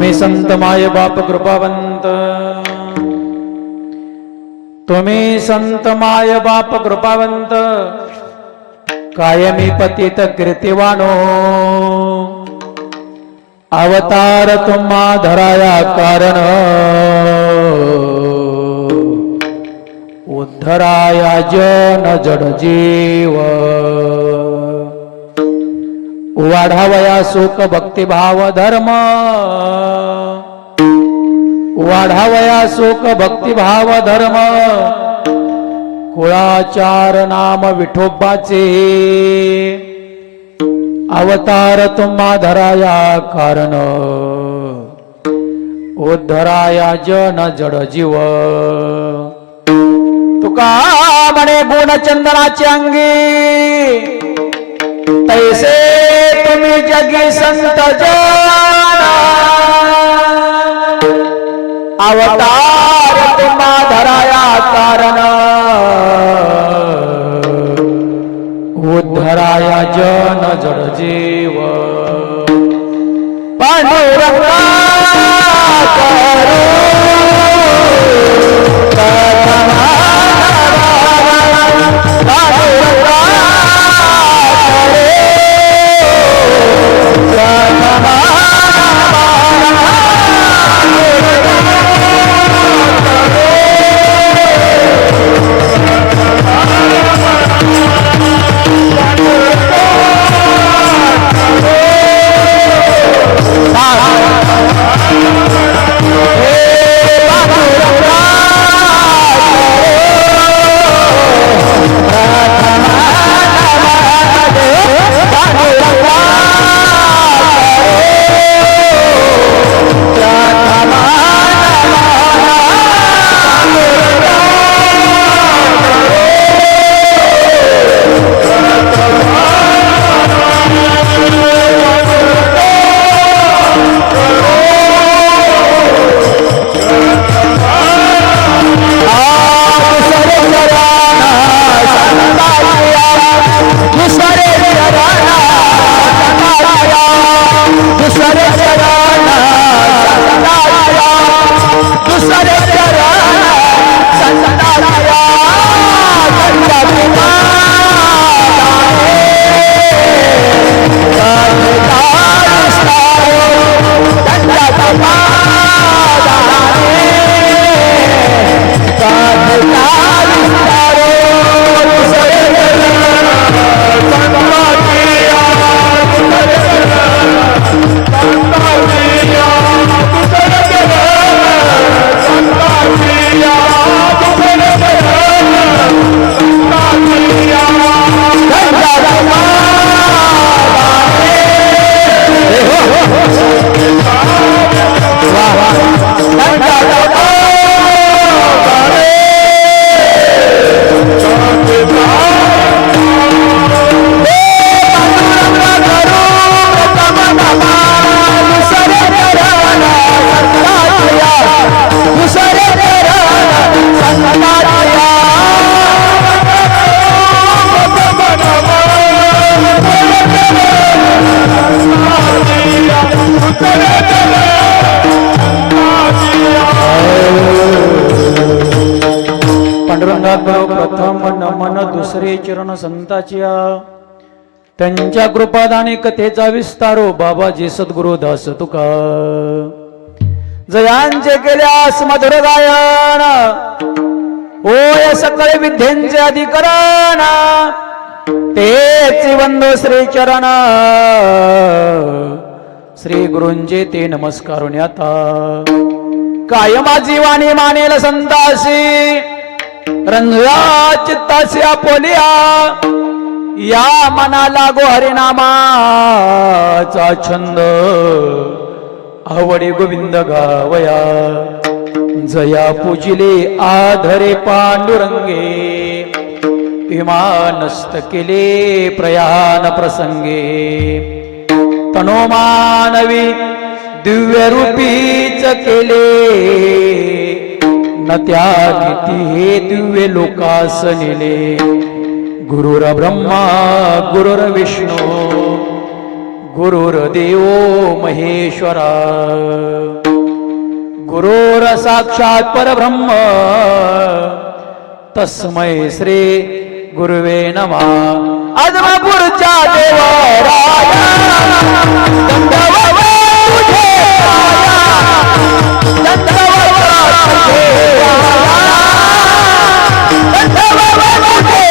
तुम्ही संत माय बाप कृपावंत, तुम्ही संत माय बाप कृपावंत, कायमी पतित कीर्तिवानो, अवतार तुम्हा धराया कारण, उद्धराया जन जड जीव, वाढावया सुख भक्तिभाव धर्म, वाढावया सुख भक्तिभाव धर्म, कुळाचार नाम विठोबाचे, अवतार तुम्हा धराया कारण, उद्धराया जन जड जीव. तुका म्हणे गुणचंदनाचे अंगी, तैसे तुम्ही जगी संत जना, अवतार तुम्हा धराया कारण, उद्धराया जन जड जीव. पांडुरंगा करू प्रथम नमन दुसरे चरण संताच्या, त्यांच्या कृपादानी कथेचा विस्तारो बाबाजी सद्गुरु दास तुका. जयांचे केल्यास मधुर गायन, होय सकळ विद्येंचे अधिकरण, तेच वंदो श्री चरण, श्री गुरूंचे ते नमस्कारून आता. कायमा जीवानी मानेल संतासी, रंगला चित्तासी आपोलिया, या मनाला गो हरिनामाचा छंद, आवडे गोविंद गावया. जया पूजिले आधरे पांडुरंगे, विमानस्त केले प्रयाण प्रसंगे. तनोमानवी दिव्य रूपीच केले, न त्या नीती हे दिव्य लोकास नेले. गुरुर ब्रह्मा गुरुर विष्णू, गुरुर्देवो महेश्वरा. साक्षात परब्रह्म तस्मै श्री गुरुवे नमः. आदमापूरच्या देवराया दंडवत तुझे पाया, दंडवत तुझे पाया, दंडवत तुझे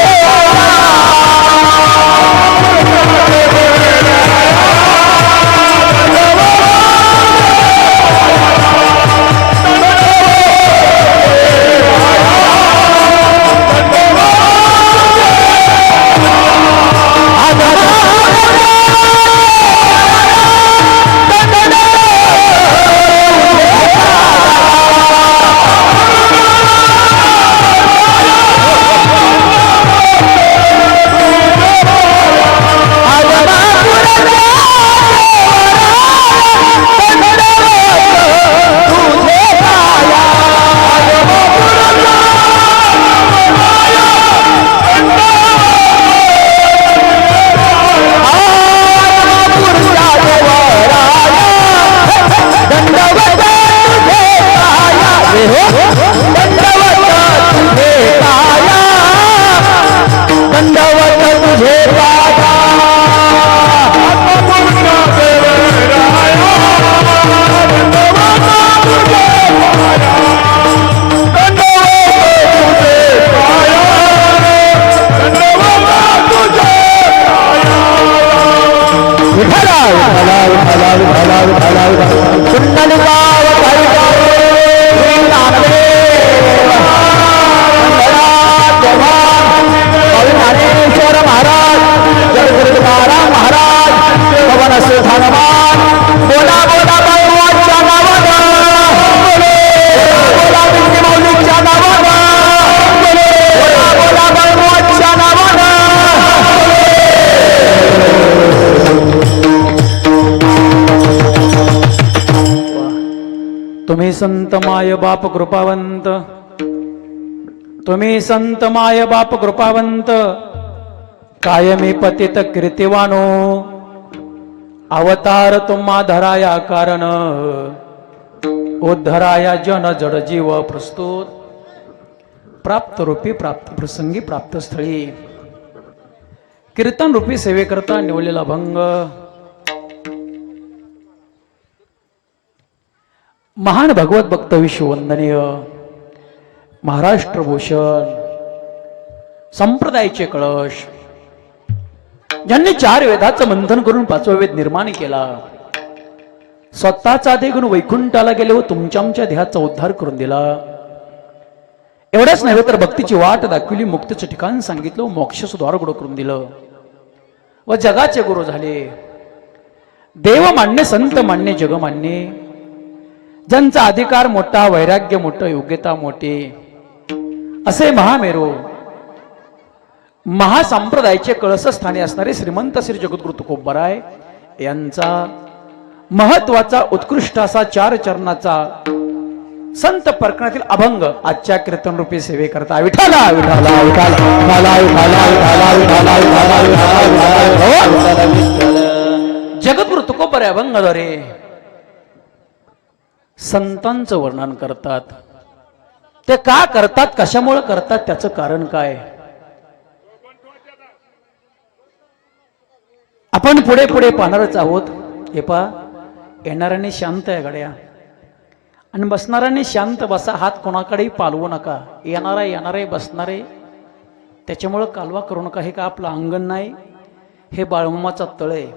तुम्ही संत माय बाप कृपावंत, तुम्ही संत माय बाप कृपावंत, कायमी पतित कीर्तिवानो, अवतार तुम्हा धराया कारण, उद्धराया जन जड जीव प्रस्तुत, प्राप्त रूपी प्राप्त प्रसंगी प्राप्त स्थळी, कीर्तन रूपी सेवेकरता निवडलेला भंग, महान भगवत भक्त विश्ववंदनीय महाराष्ट्र भूषण संप्रदायाचे कळश, ज्यांनी 4 वेदाचं मंथन करून 5वा वेद निर्माण केला, स्वतःचा देह घेऊन वैकुंठाला गेले व तुमच्या आमच्या देहाचा उद्धार करून दिला. एवढंच नव्हे तर भक्तीची वाट दाखविली, मुक्तीचं ठिकाण सांगितलं, मोक्षाचं द्वार उघडं करून दिलं व जगाचे गुरु झाले. देव मान्य, संत मान्य, जग मान्य, ज्यांचा अधिकार मोठा, वैराग्य मोठं, योग्यता मोठी, असे महामेरू महासंप्रदायाचे कळसस्थानी असणारे श्रीमंत श्री जगद्गुरु तुकोबराय यांचा महत्वाचा उत्कृष्ट असा 4 चरणाचा संत प्रकरणातील अभंग आजच्या कीर्तन रूपी सेवे करता. विठाला विठाला विठाला जगद्गुरु तुकोबराय अभंगाद्वारे संतांचं वर्णन करतात. ते का करतात, कशामुळे करतात, त्याचं कारण काय. आपण पुढे पुढे पाहणारच आहोत. हे पहा, येणाऱ्यांनी शांत आहे गड्या, आणि बसणाऱ्यांनी शांत बसा, हात कोणाकडेही पालवू नका. येणारे बसणारे त्याच्यामुळं कालवा करू नका. हे का आपलं अंगण नाही, हे बाळमामाचा तळ आहे.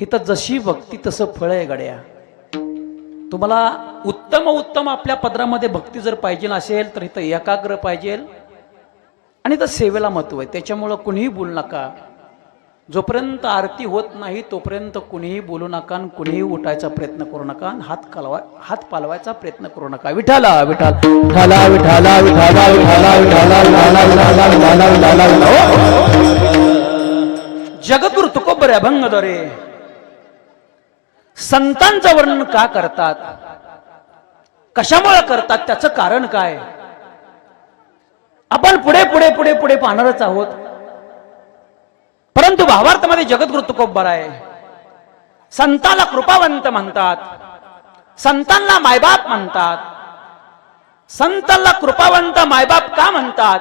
हिथं जशी भक्ती तसं फळ आहे गड्या. तुम्हाला उत्तम उत्तम आपल्या पदरामध्ये भक्ती जर पाहिजे असेल तर इथं एकाग्र पाहिजे आणि तर सेवेला महत्व आहे. त्याच्यामुळं कुणीही बोलू नका. जोपर्यंत आरती होत नाही तोपर्यंत कुणीही बोलू नका, कुणीही उठायचा प्रयत्न करू नका, हात पालवायचा प्रयत्न करू नका. विठाला विठाल विठाला विठाला विठाला विठाला विठाला विठाला. जगद्गुरु तुकोबराय अभंगाद्वारे संतांचं वर्णन का करतात, कशामुळे करतात, त्याचं कारण काय, आपण पुढे पुढे पुढे पुढे पाहणारच आहोत. परंतु भावार्थामध्ये जगद्गुरु तुकोबराय संताला कृपावंत म्हणतात, संतांना मायबाप म्हणतात, संतांना कृपावंत मायबाप का म्हणतात?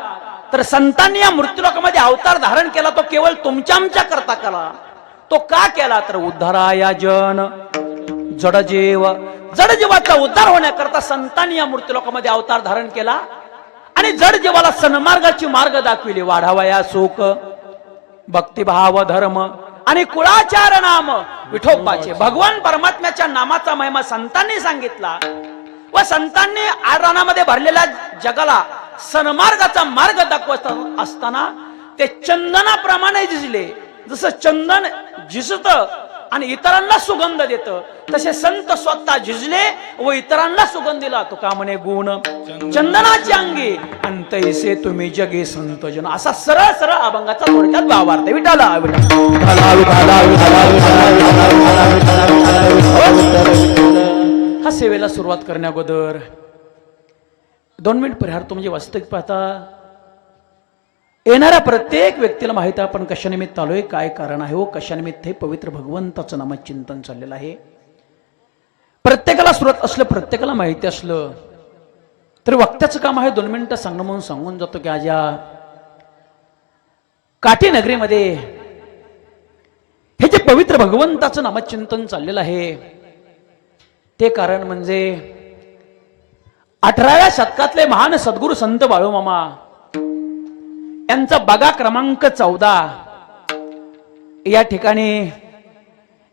तर संतांनी या मृत्यूलोकामध्ये अवतार धारण केला तो केवळ तुमच्या आमच्या करता केला. तो का केला? तर उद्धाराया जन जडजीव, जडजीवाचा उद्धार होण्याकरता संतांनी या मृत्यूलोकामध्ये अवतार धारण केला आणि जडजीवाला सन्मार्गाची मार्ग दाखविली. वाढावया सुख भक्तिभाव धर्म आणि कुळाचार नाम विठोबाचे. भगवान परमात्म्याच्या नामाचा महिमा संतांनी सांगितला व संतांनी आरानामध्ये भरलेल्या जगाला सन्मार्गाचा मार्ग दाखवत असताना ते चंदनाप्रमाणे झिजले. जसं चंदन झिजत आणि इतरांना सुगंध देत, तसे संत स्वतः झिजले व इतरांना सुगंध दिला. तुका म्हणे गुण चंदनाची अंगी अंतैसे तुम्ही जगे संत जन. असा सरळ सरळ अभंगाचा थोडक्यात भावार्थ. विठाला हा सेवेला सुरुवात करण्या अगोदर 2 मिनिट परिहार. तो म्हणजे वास्तविक पाहता येणाऱ्या प्रत्येक व्यक्तीला माहिती आहे आपण कशानिमित्त आलोय, काय कारण आहे, व कशानिमित्त हे पवित्र भगवंताचं नामचिंतन चाललेलं आहे. प्रत्येकाला सुरुवात असलं, प्रत्येकाला माहिती असलं तरी वक्त्याचं काम आहे 2 मिनिटं सांगणं म्हणून सांगून जातो की आज या काठी नगरीमध्ये हे जे पवित्र भगवंताचं नामचिंतन चाललेलं आहे ते कारण म्हणजे 18व्या शतकातले महान सद्गुरू संत बाळूमामा यांचा बागा क्रमांक 14 या ठिकाणी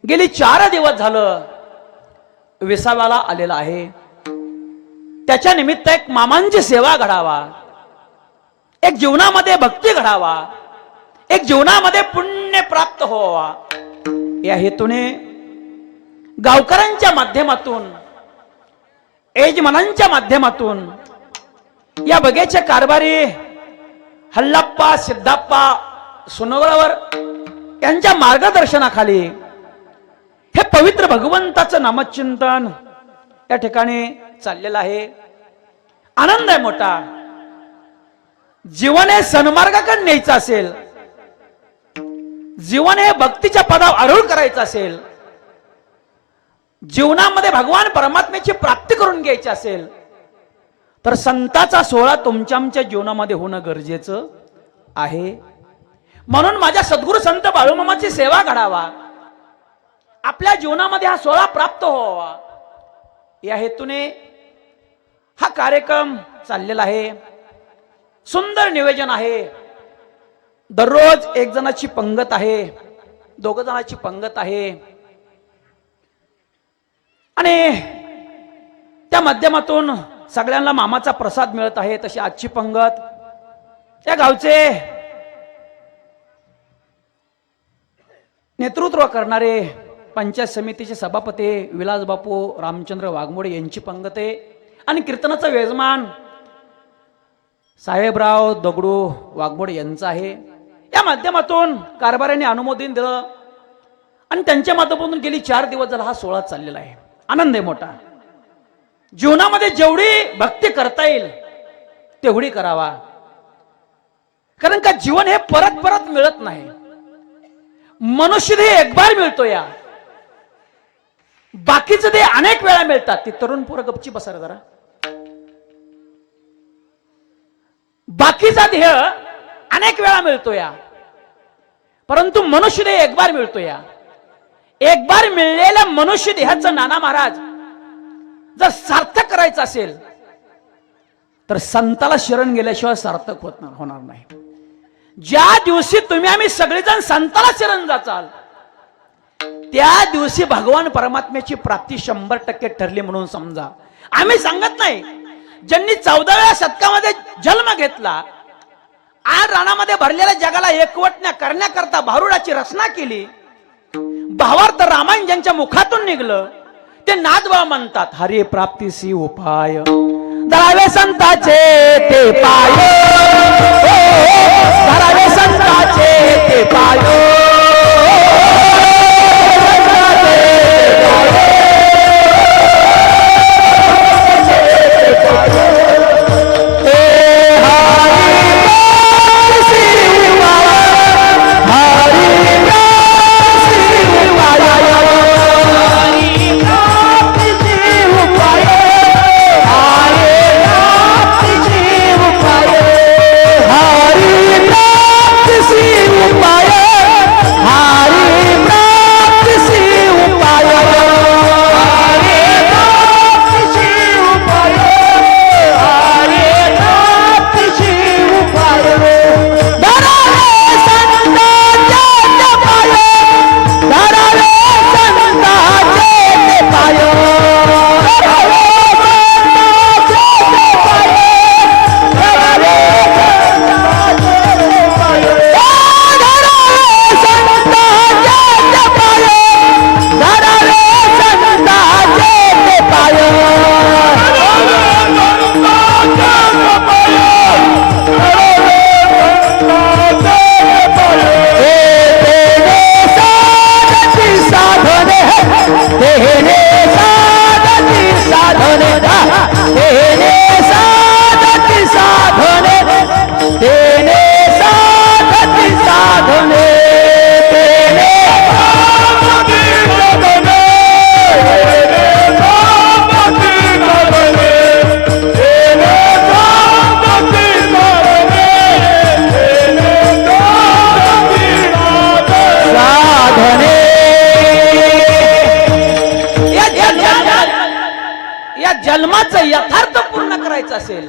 गेली 4 दिवस झालं विसाव्याला आलेला आहे. त्याच्या निमित्त एक मामांची सेवा घडावा, एक जीवनामध्ये भक्ती घडावा, एक जीवनामध्ये पुण्य प्राप्त व्हावा या हेतूने गावकऱ्यांच्या माध्यमातून, यजमानांच्या माध्यमातून या बगेचे कारभारी हल्लाप्पा सिद्धाप्पा सोनवळावर यांच्या मार्गदर्शनाखाली हे पवित्र भगवंताचं नामचिंतन या ठिकाणी चाललेलं आहे. आनंद आहे मोठा. जीवन हे सन्मार्गाकडे न्यायचं असेल, जीवन हे भक्तीच्या पदावर आरूढ करायचं असेल, जीवनामध्ये भगवान परमात्म्याची प्राप्ती करून घ्यायची असेल तर संताचा सोहळा तुमच्या आमच्या जीवनामध्ये होणं गरजेचं आहे. म्हणून माझ्या सद्गुरू संत बाळूमामाची सेवा घडावा, आपल्या जीवनामध्ये हा सोहळा प्राप्त व्हावा या हेतूने हा कार्यक्रम चाललेला आहे. सुंदर नियोजन आहे. दररोज 1 जणाची पंगत आहे, 2 जणाची पंगत आहे आणि त्या माध्यमातून सगळ्यांना मामाचा प्रसाद मिळत आहे. तशी आजची पंगत त्या गावचे नेतृत्व करणारे पंचायत समितीचे सभापती विलास बापू रामचंद्र वाघमोडे यांची पंगत आहे आणि कीर्तनाचा यजमान साहेबराव दगडू वाघमोडे यांचा आहे. या माध्यमातून कारभाऱ्यांनी अनुमोदन दिलं आणि त्यांच्या माध्यमातून गेली 4 दिवस झाला हा सोहळा चाललेला आहे. आनंद आहे मोठा. जीवनामध्ये जेवढी भक्ती करता येईल तेवढी करावा, कारण का जीवन हे परत परत मिळत नाही. मनुष्य हे एक बार मिळतो, या बाकीचं ते अनेक वेळा मिळतात. ती तरुण पोरं गपची बसा रे जरा. बाकीचा देह अनेक वेळा मिळतो या, परंतु मनुष्य देह एक बार मिळतो या. एक बार मिळलेल्या मनुष्य देहाचं नाना महाराज जर सार्थक करायचं असेल तर संताला शरण गेल्याशिवाय सार्थक होणार नाही. ज्या दिवशी तुम्ही आम्ही सगळेजण संताला शरण जाचाल त्या दिवशी भगवान परमात्म्याची प्राप्ती 100% ठरली म्हणून समजा. आम्ही सांगत नाही. ज्यांनी 14व्या शतकामध्ये जन्म घेतला, आज रानामध्ये भरलेल्या जगाला एकवटण्या करण्याकरता भारुडाची रचना केली, भावार्थ रामायण ज्यांच्या मुखातून निघलं ते नादबा म्हणतात. हरी प्राप्तीसी उपाय धरावे संताचे ते पाय, धरावे संताचे ते पाय. साधने तेने साधती साधने तेने साधती साधने तेने साधती साधने जन्माचं यथार्थ पूर्ण करायचं असेल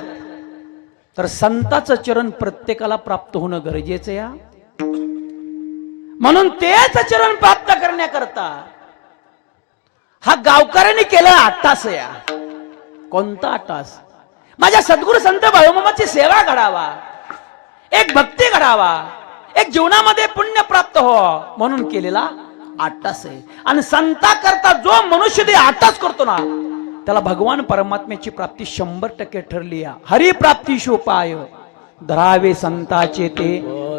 तर संताचं चरण प्रत्येकाला प्राप्त होणं गरजेचं या म्हणून तेच चरण प्राप्त करण्याकरता हा गावकऱ्यांनी केला 8 तास या कोणता 8 तास माझ्या सद्गुरू संत बाळूमामाची सेवा घडावा एक भक्ती घडावा एक जीवनामध्ये पुण्य प्राप्त हो म्हणून केलेला 8 तास आहे आणि संता करता जो मनुष्य ते 8 तास करतो ना त्याला भगवान परमात्म्याची प्राप्ती 100% ठरली आहे हरी प्राप्ती शोपाय धरावे संताचे ते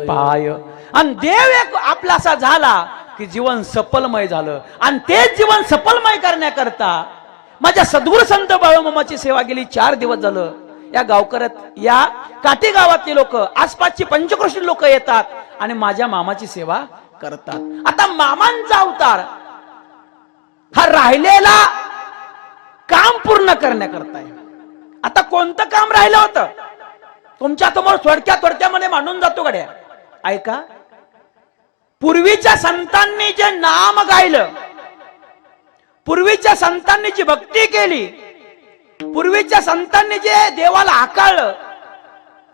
पाय आणि देव एक आपला असा झाला की जीवन सफलमय झालं आणि तेच जीवन सफलमय करण्याकरता माझ्या सद्गुरू संत बाळूमामाची सेवा गेली 4 दिवस झालं या गावकऱ्यात या काठी गावातले लोक आसपासची पंचक्रोशी लोक येतात आणि माझ्या मामाची सेवा करतात आता मामांचा अवतार हा राहिलेला काम पूर्ण करण्याकरता आता कोणतं काम राहिलं होतं तुमच्या समोर थोडक्यामध्ये मांडून जातो गड्या ऐका पूर्वीच्या संतांनी जे नाम गायलं पूर्वीच्या संतांनी जी भक्ती केली पूर्वीच्या संतांनी जे देवाला आकारलं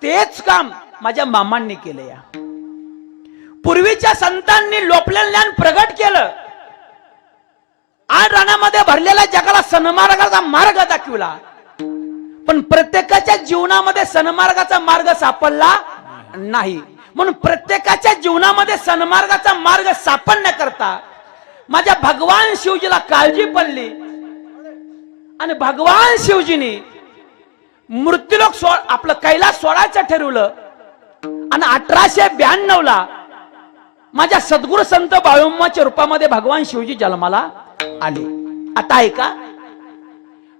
तेच काम माझ्या मामांनी केलं या पूर्वीच्या संतांनी लोपलेलं ज्ञान प्रगट केलं आणि रानामध्ये भरलेल्या जगाला सन्मार्गाचा मार्ग दाखविला पण प्रत्येकाच्या जीवनामध्ये सन्मार्गाचा मार्ग सापडला नाही म्हणून प्रत्येकाच्या जीवनामध्ये सन्मार्गाचा मार्ग सापडण्याकरता माझ्या भगवान शिवजीला काळजी पडली आणि भगवान शिवजीने मृत्यूलोक आपलं कैलास सोडायचं ठरवलं आणि 1892 ला माझ्या सद्गुरू संत बाळूमामाच्या रूपामध्ये भगवान शिवजी जन्माला आले आता ऐका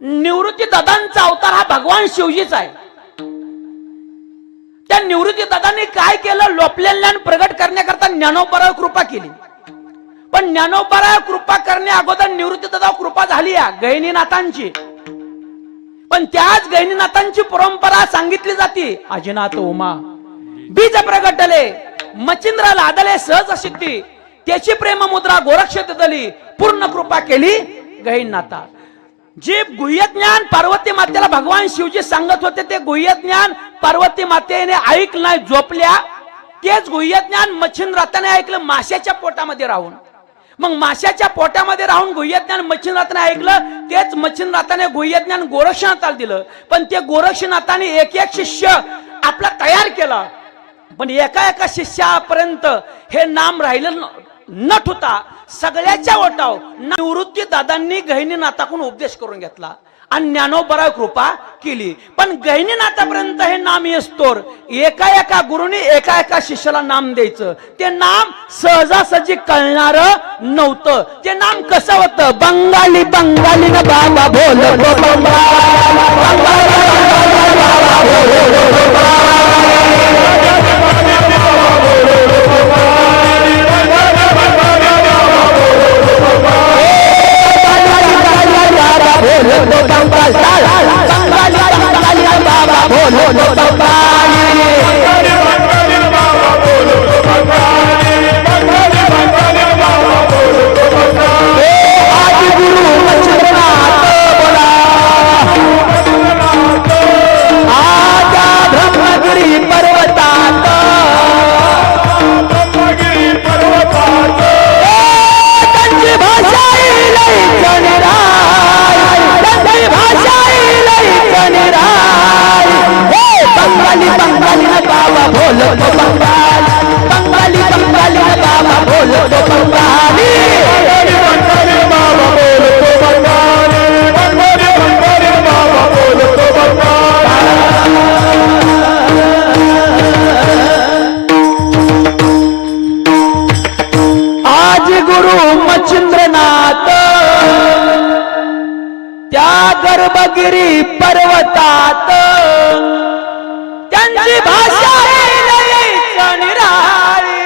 निवृत्ती दादांचा अवतार हा भगवान शिवजीचा आहे त्या निवृत्ती दादांनी काय केलं लोपलेलं ज्ञान प्रगट करण्याकरता ज्ञानोबारावर कृपा केली पण ज्ञानोबारावर कृपा करण्या अगोदर निवृत्ती दादावर कृपा झाली या गहिनीनाथांची पण त्याच गहिनीनाथांची परंपरा सांगितली जाते अजिनाथ उमा बीज प्रगटले मचिंद्र लादले सहज सिद्धी त्याची प्रेम मुद्रा गोरक्षित झाली पूर्ण कृपा केली गहिनीनाथा जे गुह्य ज्ञान पार्वती मातेला भगवान शिवजी सांगत होते ते गुह्य ज्ञान पार्वती मातेने ऐकलं नाही झोपल्या तेच गुह्य ज्ञान मच्छिंद्रनाथाने ऐकलं माशाच्या पोटामध्ये राहून मग माशाच्या पोटामध्ये राहून गुह्य ज्ञान मच्छिंद्रनाथाने ऐकलं तेच मच्छिंद्रनाथाने गुह्य ज्ञान गोरक्षनाथाला दिलं पण ते गोरक्षनाथाने एक शिष्य आपला तयार केला पण एका शिष्यापर्यंत हे नाम राहिलं न ठुता सगळ्याच्या ओटाव निवृत्ती दादांनी गहिनीनाथाकडून उपदेश करून घेतला आणि ज्ञानोबाराव कृपा केली पण गहिनीनाथापर्यंत हे नाम येस्तोर एका गुरुनी एका शिष्याला नाम द्यायचं ते नाम सहजासहजी कळणार नव्हतं ते नाम कसं होतं बंगाली बंगाली न बाबा बोल गिरी पर्वतात त्यांची भाषा लईच निराळी,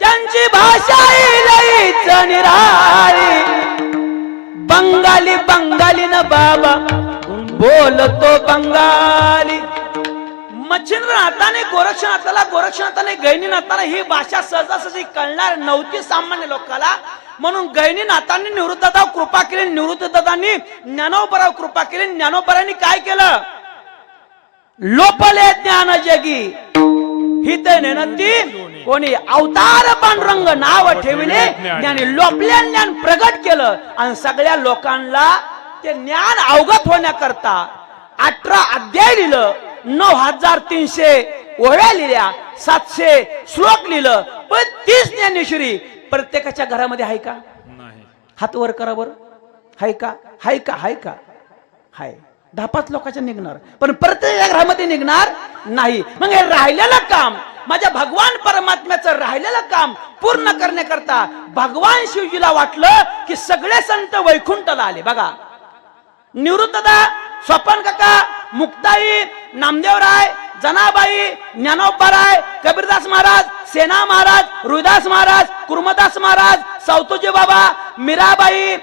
त्यांची भाषा लईच निराळी. बंगाली बंगाली न बाबा बोलतो बंगाली. मच्छिंद्रनाथाने गोरक्षनाथाला, गोरक्षनाथाने गैनीनाथाला ही भाषा सहजासहजी कळणार नव्हती सामान्य लोकांना. म्हणून गैनीनाथांनी निवृत्तदादाव कृपा केली, निवृत्तदादांनी ज्ञानोबराव कृपा केली. ज्ञानोबरांनी काय केलं? लोपले ज्ञान जगी हित नेनती कोणी अवतार पांडुरंग नाव ठेवले. ज्ञानी लोपले ज्ञान प्रगट केलं आणि सगळ्या लोकांना ते ज्ञान अवगत होण्याकरता 18 अध्याय लिहिलं, 9300 ओव्या लिहिल्या, 700 श्लोक लिहिलं. पण 30 ज्ञानेश्वरी प्रत्येकाच्या घरामध्ये आहे का? हात वर करा बर. हाय का? हाय का? हाय का? हाय. 10-5 लोकांच्या निघणार, पण प्रत्येक घरामध्ये निघणार नाही. मग हे राहिलेलं काम, माझ्या भगवान परमात्म्याचं राहिलेलं काम पूर्ण करण्याकरता भगवान शिवजीला वाटलं की सगळे संत वैकुंठला आले. बघा, निवृत्तदा, स्वपन काका, मुक्ताई, नामदेवराय, जनाबाई, ज्ञानोबाराय, कबीरदास महाराज, सेना महाराज, रुदास महाराज, कुर्मदास महाराज, सावतोजी बाबा, मीराबाई,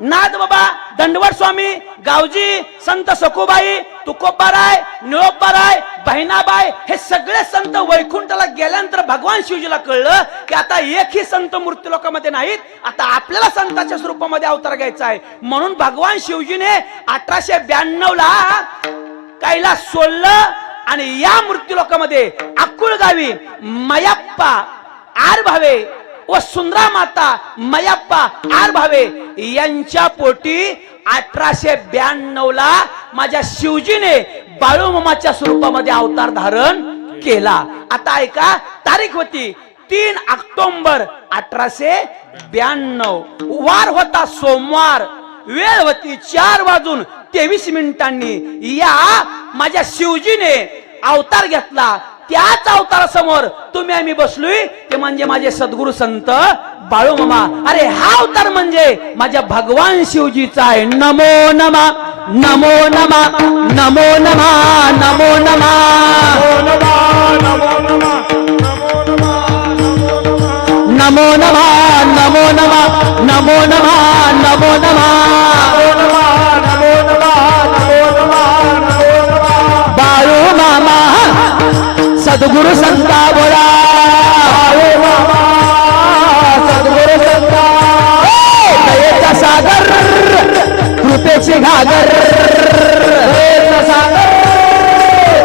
नाथ बाबा, दंडवट स्वामी, गावजी, संत सखुबाई, तुकोबाराय, निळोबाराय, बहिणाबाई, हे सगळे संत वैकुंठाला गेल्यानंतर भगवान शिवजीला कळलं की आता एकही संत मृत्यू लोकांमध्ये नाहीत, आता आपल्याला संताच्या स्वरूपामध्ये अवतार घ्यायचा आहे. म्हणून भगवान शिवजीने 1892 ला कैलास सोडलं आणि या मृत्यू लोकांमध्ये अक्कुळ गावी मयप्पा आर भावे व सुंदरा माता मयप्पा आर भावे यांच्या पोटी 1892 ला माझ्या शिवजीने बाळूमामाच्या स्वरूपामध्ये अवतार धारण केला. आता ऐका, तारीख होती 3 ऑक्टोबर 1892, वार होता सोमवार, वेळ होती 4:23 या माझ्या शिवजीने अवतार घेतला. त्याच अवतारासमोर तुम्ही आम्ही बसलोय, ते म्हणजे माझे सद्गुरु संत बाळूमामा. अरे हा अवतार म्हणजे माझ्या भगवान शिवजीचा आहे. नमो नमा, नमो नमा, नमो नमा, नमो नमा, नमो नमा, नमो नमा, नमो नमा, नमो नमा, बाळूमामा सद्गुरु संता बोला, सद्गुरु संता, दयेचा सागर, कृपेची घागर, दयेचा सागर,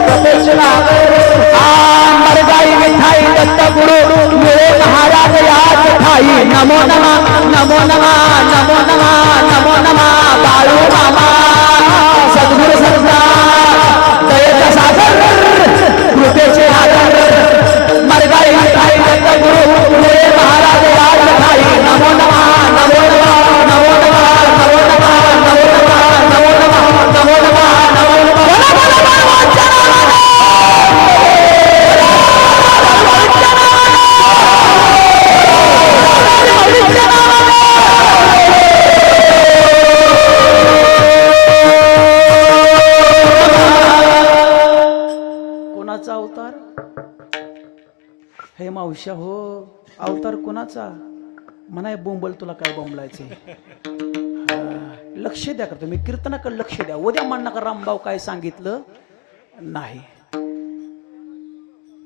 कृपेची घागर. मरगाई मिठाई दत्त गुरु मिळे महाराज याच ठाई. नमो नमा, नमो नमा, नमो नमा, नमो नमा, बाळूमामा सद्गुरु संता, दयेचा सागर, कृपेचे आदर, मरगाई मिठाई दत्त गुरु मिळे महाराज याच ठाई. नमो नमा, नमो नमा, नमो नमा, नमो नमा, नमो नमा, नमो नमा, नमो नमा, नमो नमा. कोणाचा अवतार? हे मावश्या हो, अवतार कोणाचा? म्हणाय बोंबल, तुला काय बोंबलायचे? लक्ष द्या का तुम्ही, कीर्तनाकडे लक्ष द्या. उद्या म्हणणं का रामभाऊ काय सांगितलं नाही.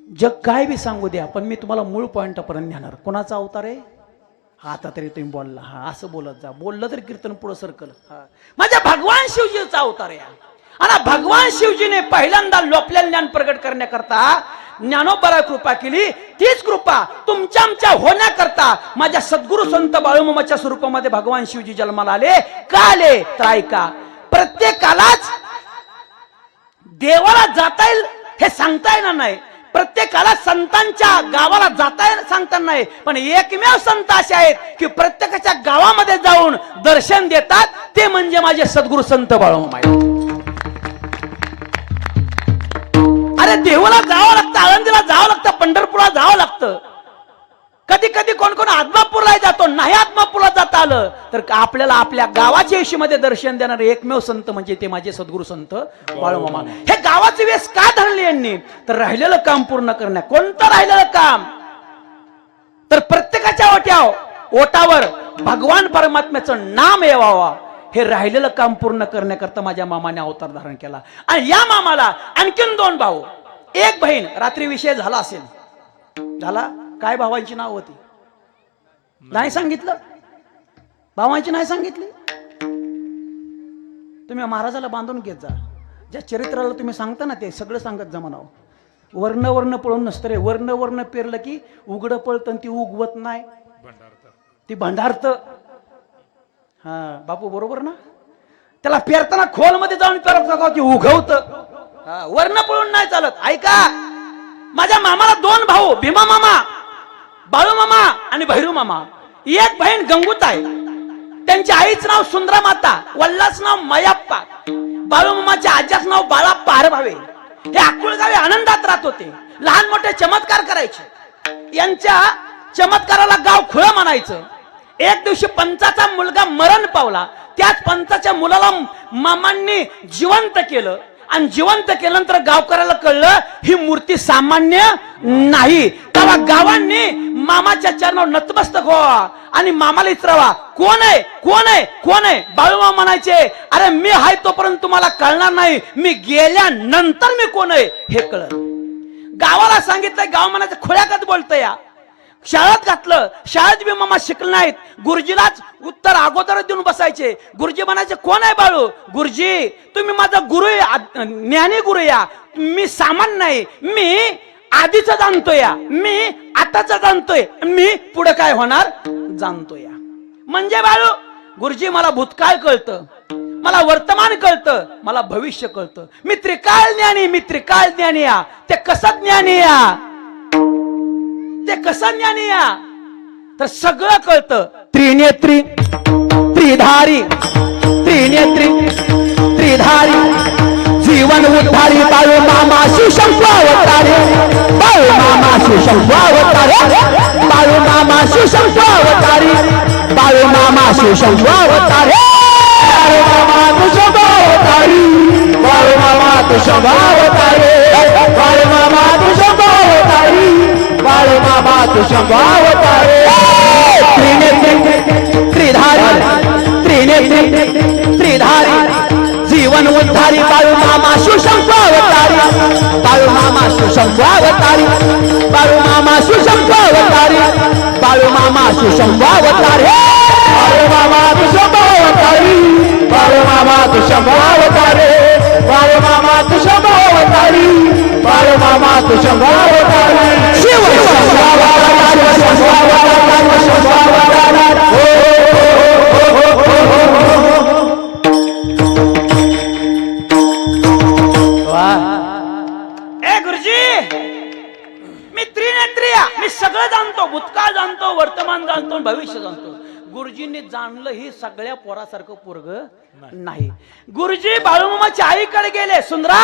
जग काय बी सांगू द्या, पण मी तुम्हाला मूळ पॉइंटपर्यंत नेणार. कोणाचा अवतार आहे? हा, आता तरी तुम्ही बोलला. हा, असं बोलत जा. बोललं तरी कीर्तन पुढं सरकल. माझ्या भगवान शिवजीचा अवतार आहे. आणि भगवान शिवजीने पहिल्यांदा लोपलेलं ज्ञान प्रगट करण्याकरता ज्ञानोबराव कृपा केली. तीच कृपा तुमच्या आमच्या होण्याकरता माझ्या सद्गुरु संत बाळूमामाच्या स्वरूपामध्ये भगवान शिवजी जन्माला आले. का आले तर ऐका, प्रत्येकालाच देवाला जाता येईल हे सांगता येणार नाही, प्रत्येकाला संतांच्या गावाला जाता येईल सांगता नाही, पण एकमेव संत असे आहेत की प्रत्येकाच्या गावामध्ये जाऊन दर्शन देतात. ते म्हणजे माझे सद्गुरु संत बाळूमामा आहेत. अरे देवाला जावं लागतं, आळंदीला जावं लागतं, पंढरपूरला जावं लागतं. कधी कधी कोण कोण आदमापूरला जातो, नाही आदमापूरला जाता आलं तर आपल्याला आपल्या गावाच्या विषयीमध्ये दर्शन देणारे एकमेव संत म्हणजे ते माझे सद्गुरू संत बाळूमामा. हे गावाचे वेस का धरले यांनी, तर राहिलेलं काम पूर्ण करण्या. कोणतं राहिलेलं काम, तर प्रत्येकाच्या ओटावर भगवान परमात्म्याचं नाम यावावा, हे राहिलेलं काम पूर्ण करण्याकरता माझ्या मामाने अवतार धारण केला. आणि या मामाला आणखीन 2 भाऊ, 1 बहीण. रात्री विषय झाला असेल, झाला काय भावांची नाव होती नाही सांगितलं, भावांची नाही सांगितली. तुम्ही महाराजाला बांधून घेत जा, ज्या चरित्राला तुम्ही सांगता ना ते सगळं सांगत जा म्हणावं. वर्ण पळून नसतं रे, वर्ण पेरलं की उघडं पळतं, ती उगवत नाही, ती भंडारत. हा बापू बरोबर ना, त्याला पेरताना खोलमध्ये जाऊन पेरत की उगवत. वर्ण पळून नाही चालत. ऐका, माझ्या मामाला 2 भाऊ, भीमा मामा, बाळू मामा आणि भैरू मामा. 1 बहीण गंगूताई, त्यांच्या आईचं नाव सुंदरा माता, वडिलाचं नाव मयाप्पा, बाळू मामाच्या आज्याचं नाव बाळाप्पा हरभावे. हे अकुळगावी आनंदात राहत होते, लहान मोठे चमत्कार करायचे. यांच्या चमत्काराला गाव खुळं म्हणायचं. एक दिवशी पंचाचा मुलगा मरण पावला, त्याच पंचाच्या मुलाला मामांनी जिवंत केलं. आणि जिवंत केल्यानंतर गावकऱ्याला कळलं ही मूर्ती सामान्य नाही. तेव्हा गावांनी मामाच्या चरणावर नतमस्तक व्हावा आणि मामाला विचारावा, कोण आहे कोण आहे कोण आहे. बाळूमामा म्हणायचे, अरे मी आहे तोपर्यंत तुम्हाला कळणार नाही, मी गेल्यानंतर मी कोण आहे हे कळलं. गावाला सांगितलं, गाव म्हणायचं खुळ्याकत बोलतोय या. शाळेत घातलं, शाळेत बी मामा शिकले नाहीत. गुरुजीलाच उत्तर अगोदर देऊन बसायचे. गुरुजी म्हणायचे, कोण आहे बाळू. गुरुजी तुम्ही माझा गुरु, ज्ञानी गुरु या, मी सामान्य नाही, मी आधीच जाणतोय, मी आताच जाणतोय, मी पुढे काय होणार जाणतोय. म्हणजे बाळू गुरुजी मला भूतकाळ कळतं, मला वर्तमान कळतं, मला भविष्य कळतं, मी त्रिकाळ ज्ञानी, मी त्रिकाळ ज्ञानी या. ते कसं ज्ञानी या, ते कसं ज्ञानी या, तर सगळं कळतं. त्रिनेत्री त्रिधारी, त्रिनेत्री त्रिधारी, जीवन उद्धारी बाळू मामा शिवशंभू अवतारे, बाळू मामा शिवशंभू अवतारे, बाळू मामा शिवशंभू अवतारी, बाळू मामा शिवशंभू अवतारे, बाळू मामा तुझ्या अवतारी, बाळू मामा तुझ्या अवतारे, बाळू मामा तुझ्या अवतारी, बाळू मामा तुझ्या अवतारे. त्रिनेत्री त्रिधारी, त्रिनेत्री त्रिधारी, जीवन उद्धारी बाळू मामा शिवशंभू अवतारी, बाळू मामा शिवशंभू अवतारी, बाळू मामा शिवशंभू अवतारी, बाळू मामा शिवशंभू अवतारी, बाळू मामा तुझ्या अवतारी, बाळू मामा तुझ्या अवतारी, बाळू मामा तुझ्या अवतारी, बाळू मामा तुझ्या अवतारी, शिव शंभू अवतारी, शंभू अवतारी, शंभू अवतारी. मी सगळं जाणतो, भूतकाळ जाणतो, वर्तमान जाणतो, भविष्य जाणतो. गुरुजींनी जाणलं ही सगळ्या पोरासारखं पोरग नाही. गुरुजी बाळूमामाच्या आईकडे गेले. सुंदरा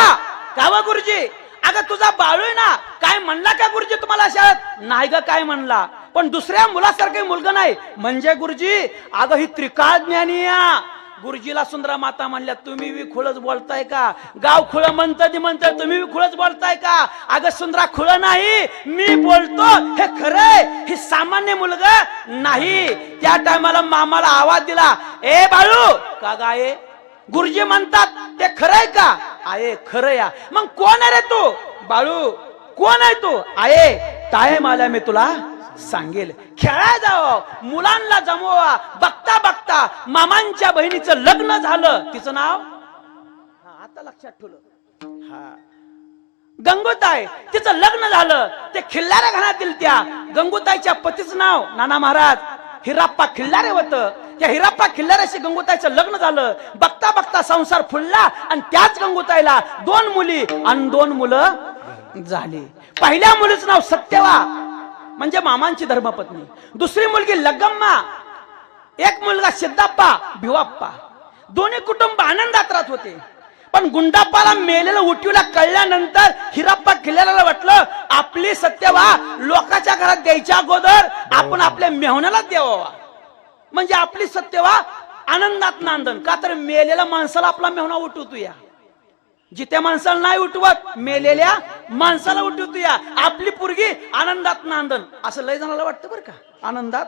कावा गुरुजी, अगं तुझा बाळू आहे ना, काय म्हणला का गुरुजी तुम्हाला शाळेत. नाही ग काय म्हणला, पण दुसऱ्या मुलासारखं मुलगा नाही. म्हणजे गुरुजी अगं ही त्रिकाळ ज्ञानी या. गुरुजीला सुंदरा माता म्हणल्या, तुम्ही बी खुळच बोलताय का, गाव खुळ म्हणत तुम्ही बी खुळच बोलताय का. अगं सुंदरा खुळ नाही, मी बोलतो हे खरंय, हे सामान्य मुलगा नाही. त्या टायमाला मामाला आवाज दिला, ए बाळू का गाये. गुरुजी म्हणतात ते खरंय का. आहे खरं या. मग कोण आहे रे तू. बाळू कोण आहे तू. आहे टाइम आला मी तुला सांगेल. खेळायला जावं, मुलांना जमवा. बघता बघता मामांच्या बहिणीचं लग्न झालं. तिचं नाव आता लक्षात ठेवलं, गंगूताई. तिचं लग्न झालं. ते खिल्लारे घरातील त्या गंगूताईच्या पतीचं नाव नाना महाराज हिराप्पा खिल्लारे होतं. त्या हिराप्पा खिल्लाऱ्याशी गंगूताईचं लग्न झालं. बघता बघता संसार फुलला आणि त्याच गंगूताईला 2 मुली आणि 2 मुलं झाली. पहिल्या मुलीचं नाव सत्यवा म्हणजे मामांची धर्मपत्नी. दुसरी मुलगी लग्गम्मा, एक मुलगा सिद्धप्पा भिवाप्पा. दोन्ही कुटुंब आनंदात राहत होते. पण गुंडाप्पाला मेलेलं उठवीला कळल्यानंतर हिराप्पा खिल्लाराला वाटलं आपली सत्यवा लोकांच्या घरात द्यायच्या अगोदर आपण आपल्या मेहण्याला द्यावा, म्हणजे आपली सत्यवा आनंदात नांदन. का तर मेलेल्या माणसाला आपला मेहना उठवतो या, जित्या माणसाला नाही उठवत मेलेल्या माणसाला उठवतो या. आपली पोरगी आनंदात नांदन असं लय जणाला वाटतं बरं का, आनंदात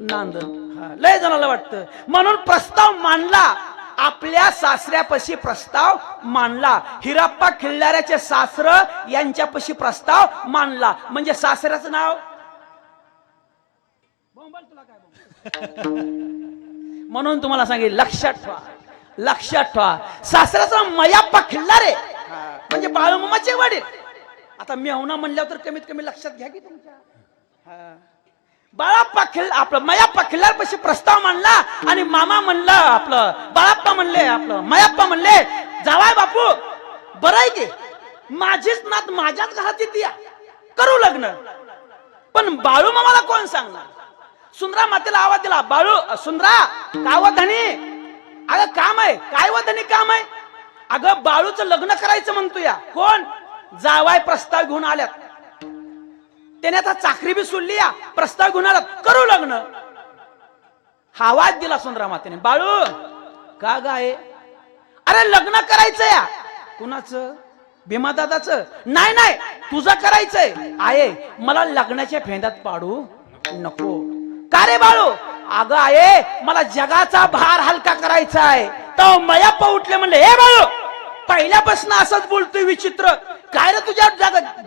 नांदन हा लय जणाला वाटतं. म्हणून प्रस्ताव मांडला, आपल्या सासऱ्यापाशी प्रस्ताव मांडला. हिराप्पा खिल्लाऱ्याचे सासर यांच्यापाशी प्रस्ताव मांडला. म्हणजे सासऱ्याचं नाव म्हणून तुम्हाला सांगितलं, लक्षात ठेवा, लक्षात ठेवा. सासऱ्याचं मयाप्पा खिल्लारे म्हणजे बाळूमामाचे वडील. आता मेहुणा म्हणल्यावर तर कमीत कमी लक्षात घ्या की तुमच्या. बाळाप्पा आपलं मयाप्पा खिल्लारपाशी प्रस्ताव मांडला आणि मामा म्हणलं, आपलं बाळाप्पा म्हणले, आपलं मयाप्पा म्हणले, जावाय बापू बरं आहे की माझीच नात माझ्याच घरात येते, करू लग्न. पण बाळू मामाला कोण सांगणार? सुंदरा मातेला आवाज दिला, बाळू सुंदरा कावधनी, अगं काम आहे. काय वधनी काम आहे? अगं बाळूचं लग्न करायचं म्हणतो या. कोण? जावाय प्रस्ताव घेऊन आल्यात, त्याने आता चाकरी बी सोडली या, प्रस्ताव घेऊन आलात, करू लग्न. हा आवाज दिला सुंदरा मातेने, बाळू का गाय? अरे लग्न करायचं या. कुणाचं? भीमादादाचं? नाही नाही तुझं करायचंय. आहे मला लग्नाच्या फेंद्यात पाडू नको. का रे बाळू? अगं आहे मला जगाचा भार हलका करायचा आहे. तर मयाप्पा उठले म्हणले, हे बाळू पहिल्यापासून असंच बोलतोय विचित्र, काय रे तुझ्या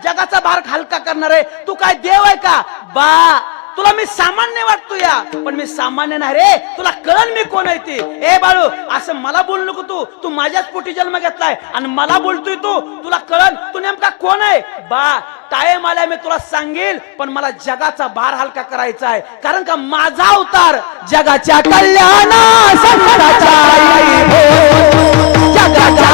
जगाचा भार हलका करणार आहे? तू काय देव आहे का? बा तुला मी सामान्य वाटतो या, पण मी सामान्य नाही रे, तुला कळण मी कोण आहे ते. ए बाळू असं मला बोलू नको, तू माझ्याच पोटी जन्म घेतलाय आणि मला बोलतोय तू, तुला कळण तू नेमका कोण आहे? बा टाइम आलाय मी तुला सांगेल, पण मला जगाचा भार हलका करायचा आहे. कारण का माझा अवतार जगाच्या कल्याणासाठी, जगाच्या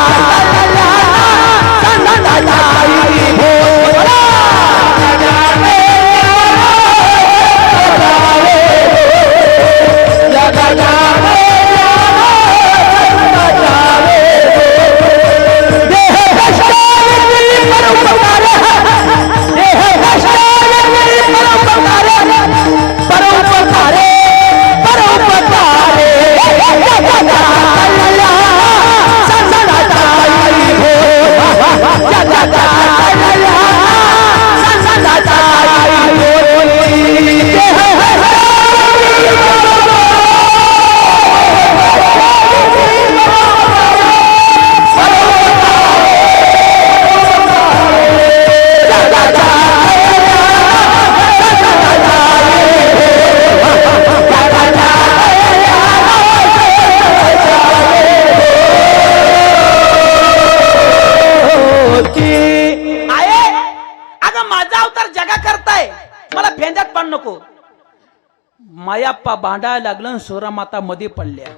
मयाप्पा भांडायला लागलं, सोरा माता मध्ये पडल्या.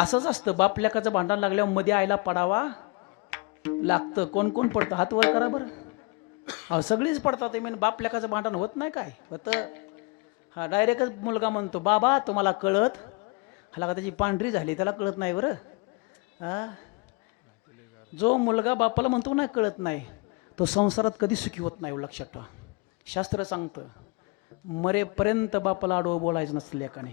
असंच असतं, बाप लेकाचं भांडण लागल्यावर मध्ये आईला पडावा लागतं. कोण कोण पडतं? हात वर करा बरं. सगळीच पडतात. बाप लेकाचं भांडण होत नाही काय होतं? हा डायरेक्टच मुलगा म्हणतो, बाबा तुम्हाला कळत? हाला का त्याची पांढरी झाली त्याला कळत नाही बरं. हा जो मुलगा बापाला म्हणतो नाही कळत नाही, तो संसारात कधी सुखी होत नाही. लक्षात ठेवा, शास्त्र सांगतं मरेपर्यंत बापाला आडवं बोलायचं नसतं लेकाने.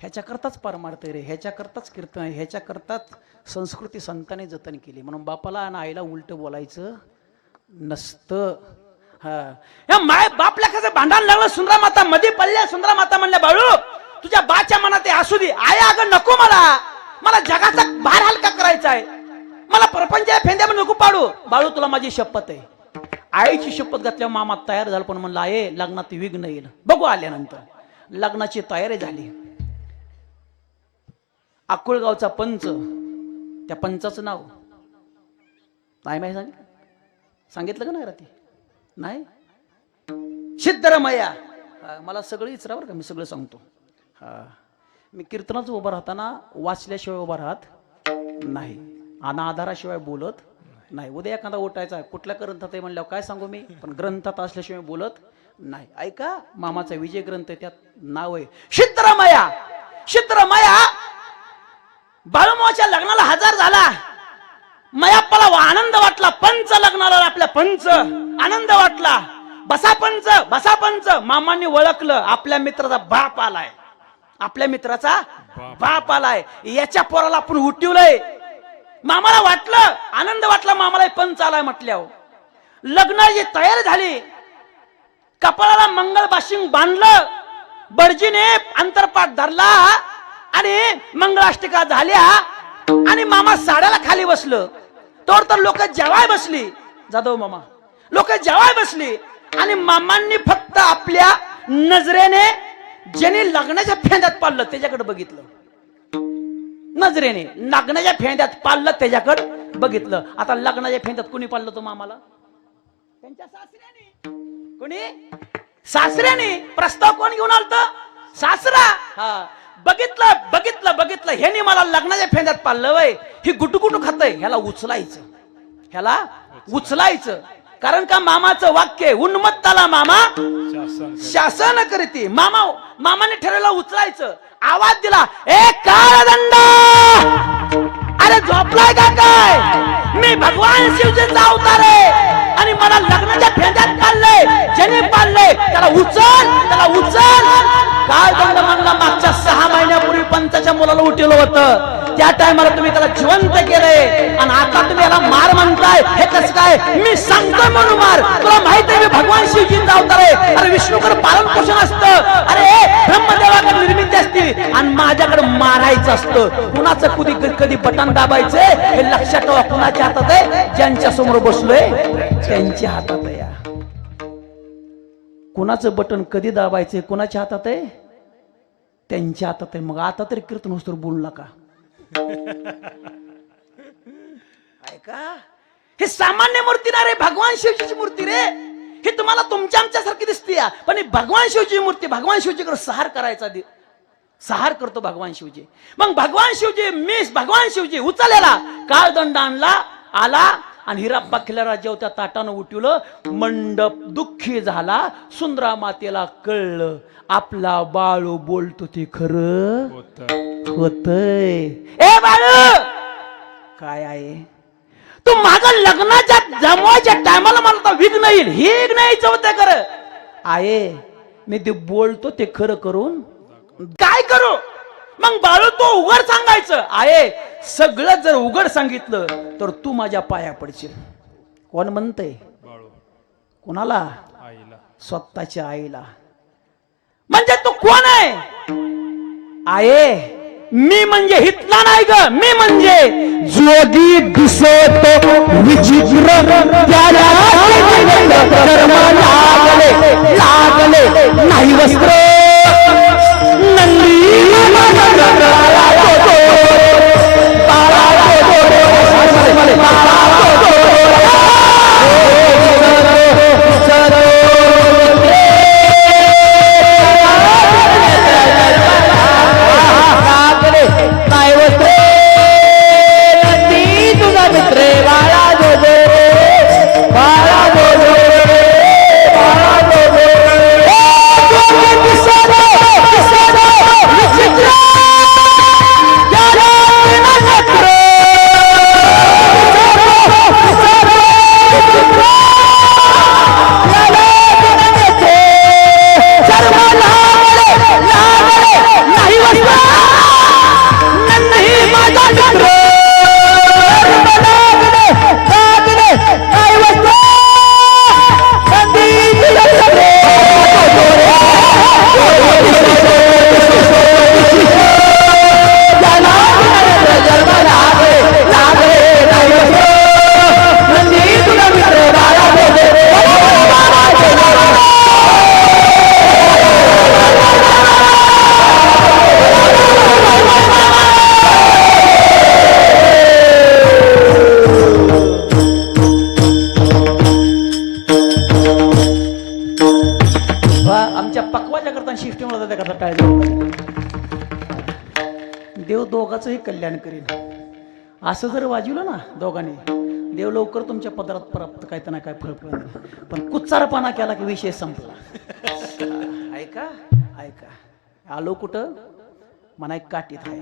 ह्याच्या करताच पारमार्थ रे, ह्याच्या करताच कीर्तन आहे, ह्याच्या करताच संस्कृती संतांनी जतन केली. म्हणून बापाला आणि आईला उलट बोलायचं नसतं. हा माय बाप लेकाचं भांडण लागलं, सुंदरा माता मध्ये पडल्या. सुंदरा माता म्हणल्या, बाळू तुझ्या बाच्या मनात ते असू दे. आई अगं नको, मला जगाचा भार हलका करायचा आहे, मला प्रपंच फेंद्या नको पाडू. बाळू तुला माझी शपथ आहे. आईची शपथ घातल्यावर मामा तयार झाला, पण म्हणला आहे लग्नात विघ्न येईल, बघू आल्यानंतर. लग्नाची तयारी झाली. अक्कुळगावचा पंच, त्या पंचाचं नाव नाही माहिती, सांगितलं का नाही रात्री? नाही. सिद्धरामय्या. मला सगळं विचारा बरं का, मी सगळं सांगतो. मी कीर्तनाचं उभं राहताना वाचल्याशिवाय उभा राहत नाही, अनाधाराशिवाय बोलत नाही. उद्या एखादा उठायचा कुठल्या ग्रंथात आहे म्हणल्यावर काय सांगू मी, पण ग्रंथात असल्याशिवाय बोलत नाही. ऐका, मामाचा विजय ग्रंथ आहे, त्यात नाव आहे सिद्धरामय्या. सिद्धरामय्या बाळू बाळूमाच्या लग्नाला हजर झाला. मयाप्पाला आनंद वाटला. पंच लग्नाला आपल्या पंच आनंद वाटला. बसा पंच, बसा पंच. मामांनी ओळखलं आपल्या मित्राचा बाप आलाय, आपल्या मित्राचा बाप आलाय, याच्या पोराला आपण उठवलंय. मामाला वाटलं, आनंद वाटला मामाला पंच आलाय म्हटल्यावर. लग्नाची तयारी झाली. कपाळाला मंगल बाशिंग बांधलं, बर्जीने अंतरपाठ धरला आणि मंगलाष्टिका झाल्या आणि मामा साड्याला खाली बसलं. तर लोक जेवाय बसली. जाधव मामा लोक जेवाय बसली आणि मामांनी फक्त आपल्या नजरेने ज्याने लग्नाच्या फेंद्यात पाडलं त्याच्याकडे बघितलं. नजरेने लग्नाच्या फेंद्यात पाडलं त्याच्याकडे बघितलं. आता लग्नाच्या फेंद्यात कुणी पाडलं तो मामाला? त्यांच्या सासऱ्याने. कोणी? सासऱ्याने. प्रस्ताव कोण घेऊन आलत? सासरा. हा, बघितलं बघितलं बघितलं, ह्याने मला लग्नाच्या फेंद्यात पाडलं. वय ही गुटुगुटू खातय, ह्याला उचलायचं, ह्याला उचलायचं. कारण का मामाचं वाक्य उन्मत्ताला मामा शासन करते. मामाने ठरवलं उचलायचं. आवाज दिला, ए काळदंडा, अरे झोपलाय का काय? मी भगवान शिवजीचा अवतार आहे आणि मला लग्नाच्या फेंद्यात पाडलंय. ज्याने पाडलंय त्याला उचल, त्याला उचल. काळदंड म्हणला मागच्या 6 महिन्यापूर्वी पंचाच्या मुलाला उठवलं होतं. त्या टायमाला तुम्ही त्याला जिवंत केलंय आणि आता तुम्ही याला मार म्हणताय. हे कसं काय? मी सांगतोय म्हणून मार. तुला माहित आहे मी भगवान शिवजींचा अवतार आहे. अरे विष्णूकडे पालन पोषण असतं, अरे ब्रह्मदेवाकडे निर्मिती असते आणि माझ्याकडे मारायचं असतं. कुणाचं कधी कधी बटन दाबायचे हे लक्षात ठेवा. कुणाच्या हातात आहे? ज्यांच्या समोर बसलोय त्यांच्या हातात आहे. कुणाचं बटन कधी दाबायचे कुणाच्या हातात आहे? त्यांच्या हातात आहे. मग आता तरी कीर्तन होस्तर बोलू नका. ऐका, हे सामान्य मूर्ती ना रे, भगवान शिवजीची मूर्ती रे. हे तुम्हाला तुमच्या आमच्यासारखी दिसते, पण ही भगवान शिवची मूर्ती. भगवान शिवजीकडे सहार करायचा, सहार करतो भगवान शिवजी. मग भगवान शिवजी, मी भगवान शिवजी उचललेला काळदंड आणला, आला आणि हिराप्पा खिलाराजेव त्या ताटानं उठवलं. मंडप दुःखी झाला. सुंदरा मातेला कळलं आपला बाळू बोलतो ते खरं होतय. ए बाळू काय आहे? तू माझं लग्नाच्या जमवायच्या टायमाला मला विघ्न येईल, हे विघ्न यायचं होतं खरं. आहे मी ते बोलतो ते खरं करून काय करू? मग बाळू तो उघड सांगायचं. आहे सगळं जर उघड सांगितलं तर तू माझ्या पाया पडशील. कोण म्हणतंय? कोणाला? आईला. स्वतःच्या आईला. म्हणजे तू कोण आहे? आहे मी म्हणजे हितला नाही ग. मी म्हणजे जोगी दिसतो विचित्र, त्याला लागले नाही वस्त्र. नंदी देव दोघांचंही कल्याण करीन. असं जर वाजवलं ना दोघांनी, देव लवकर तुमच्या पदरात प्राप्त काय तर ना काय फळ पडेल. पण कुच्चारपणा केला की विषय संपला. ऐका ऐका, आलो कुठं? म्हणा एक काठीत आहे.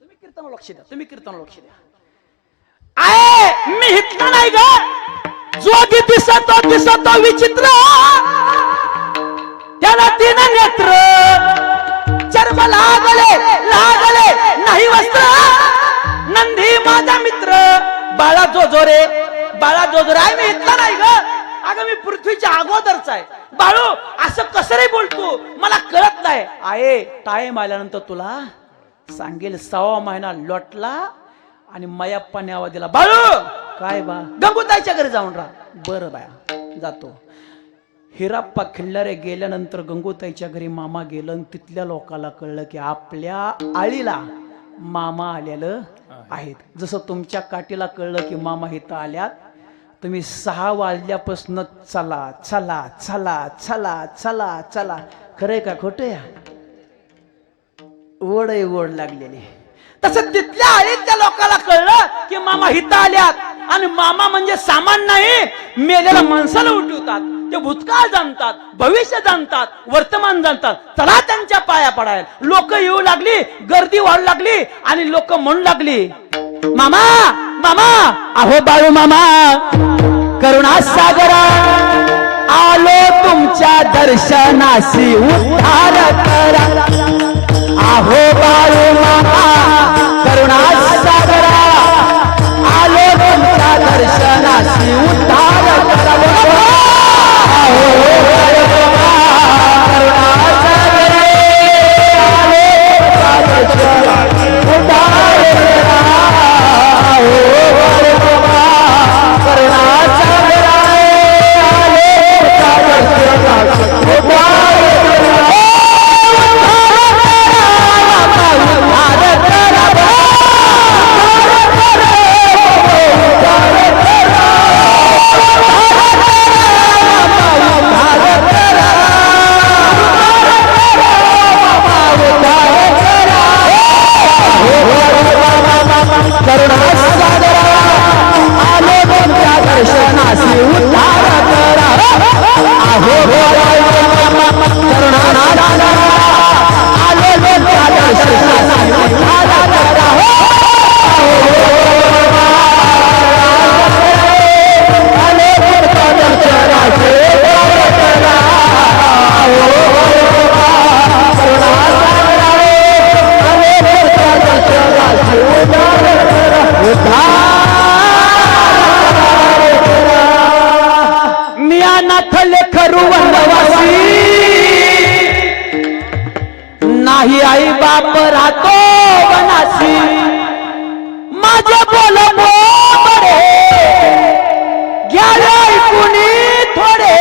तुम्ही कीर्तन लक्ष द्या, तुम्ही कीर्तन लक्ष द्या. आहे मी हितला नाही ग, जोगी दिसतो विचित्र, त्याला 3 नेत्र, चर्म लागले नाही वस्त्र, नंदी माझा मित्र, बाळा जोजोरे आहे. मी इथला नाही ग, अगं मी पृथ्वीच्या अगोदरचा आहे. बाळू असं कसं रे बोलतो, मला कळत नाही. आहे टाइम आल्यानंतर तुला सांगेल. 6 महिना लोटला आणि मयाप्पा न्यावा दिला. बाळू काय बा, गंगूताईच्या घरी जाऊन राहा. बरं बाया जातो. हिराप्पा खिल्लारे गेल्यानंतर गंगूताईच्या घरी मामा गेलं आणि तिथल्या लोकांना कळलं की आपल्या आळीला मामा आलेलं आहेत. जसं तुमच्या काठीला कळलं की मामा इथं आल्यात, तुम्ही 6 वाजल्यापासून चला चला चला चला चला चला. खरंय का खोटं या? ओढ लागलेली. तसं तिथल्या आळीतल्या लोकांना कळलं की मामा इथं आल्यात आणि मामा म्हणजे सामान नाही, मेलेल्या माणसाला उठवतात. ते भूतकाळ जाणतात, भविष्य जाणतात, वर्तमान जाणतात. चला त्यांच्या पाया पडायला. लोक येऊ लागली, गर्दी वाढू लागली आणि लोक म्हणू लागली मामा मामा, अहो बाळू मामा, करुणा सागरा आलो तुमच्या दर्शनासी, उद्धार करा. अहो बाळू मामा, करुणा सागरा आलो तुमच्या दर्शनासी, उद्धार करा. नाही आई बाप राहतो वनासी, माझे बोल बडे घ्याले ऐकुनी थोडे.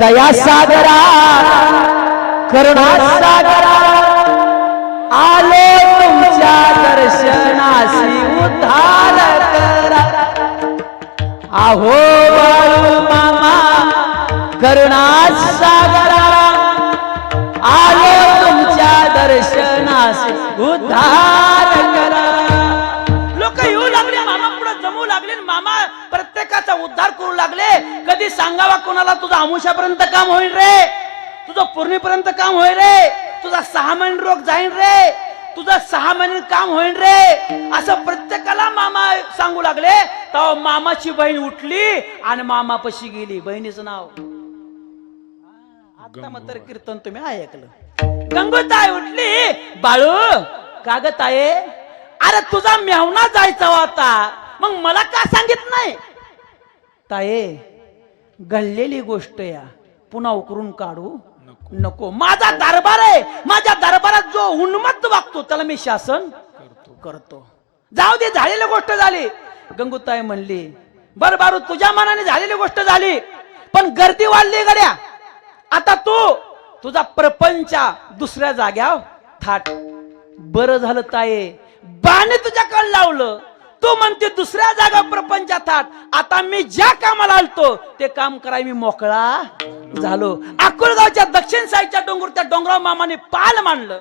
दया सागरा करुणा सागरा आलो तुमच्या दर्शनासी, उद्धार करा. अहो बाळू मामा, करुणा सागरा आलो तुमच्या दर्शनास, उद्धार करा. लोक येऊ लागले, मामा पुढे जमू लागले. मामा प्रत्येकाचा उद्धार करू लागले. कधी सांगावा कोणाला तुझं आमुष्यापर्यंत काम होईल रे, तुझं पूर्णीपर्यंत काम होईल रे, तुझा 6 महिने रोग जाईल रे, तुझं 6 महिने काम होईल रे, असं प्रत्येकाला मामा सांगू लागले. तेव्हा मामाची बहीण उठली आणि मामापाशी गेली. बहिणीचं नाव आता मात्र कीर्तन तुम्ही ऐकलं. गंगूताई उठली. बाळू कागद आहे, अरे तुझा मेहना जायचा होता, मग मला का सांगित नाही? ताये घडलेली गोष्ट या पुन्हा उकरून काढू नको. माझा दरबार आहे, माझ्या दरबारात जो उन्मत्त वागतो त्याला मी शासन करतो. जाऊ दे, झालेली गोष्ट झाली. गंगूताई म्हणली बर बारू, तुझ्या मनाने झालेली गोष्ट झाली, पण गर्दी वाढली गड्या. आता तू तुझा प्रपंच दुसऱ्या जाग्यावर थाट. बरं झालं ताये, बाने तुझ्याकडे लावलं. तू म्हणते दुसऱ्या जागा प्रपंच थाट. आता मी ज्या कामाला आलतो ते काम कराय मी मोकळा झालो. अकोलगावच्या दक्षिण साईडच्या डोंगर, त्या डोंगरावर मामाने पाल मांडलं.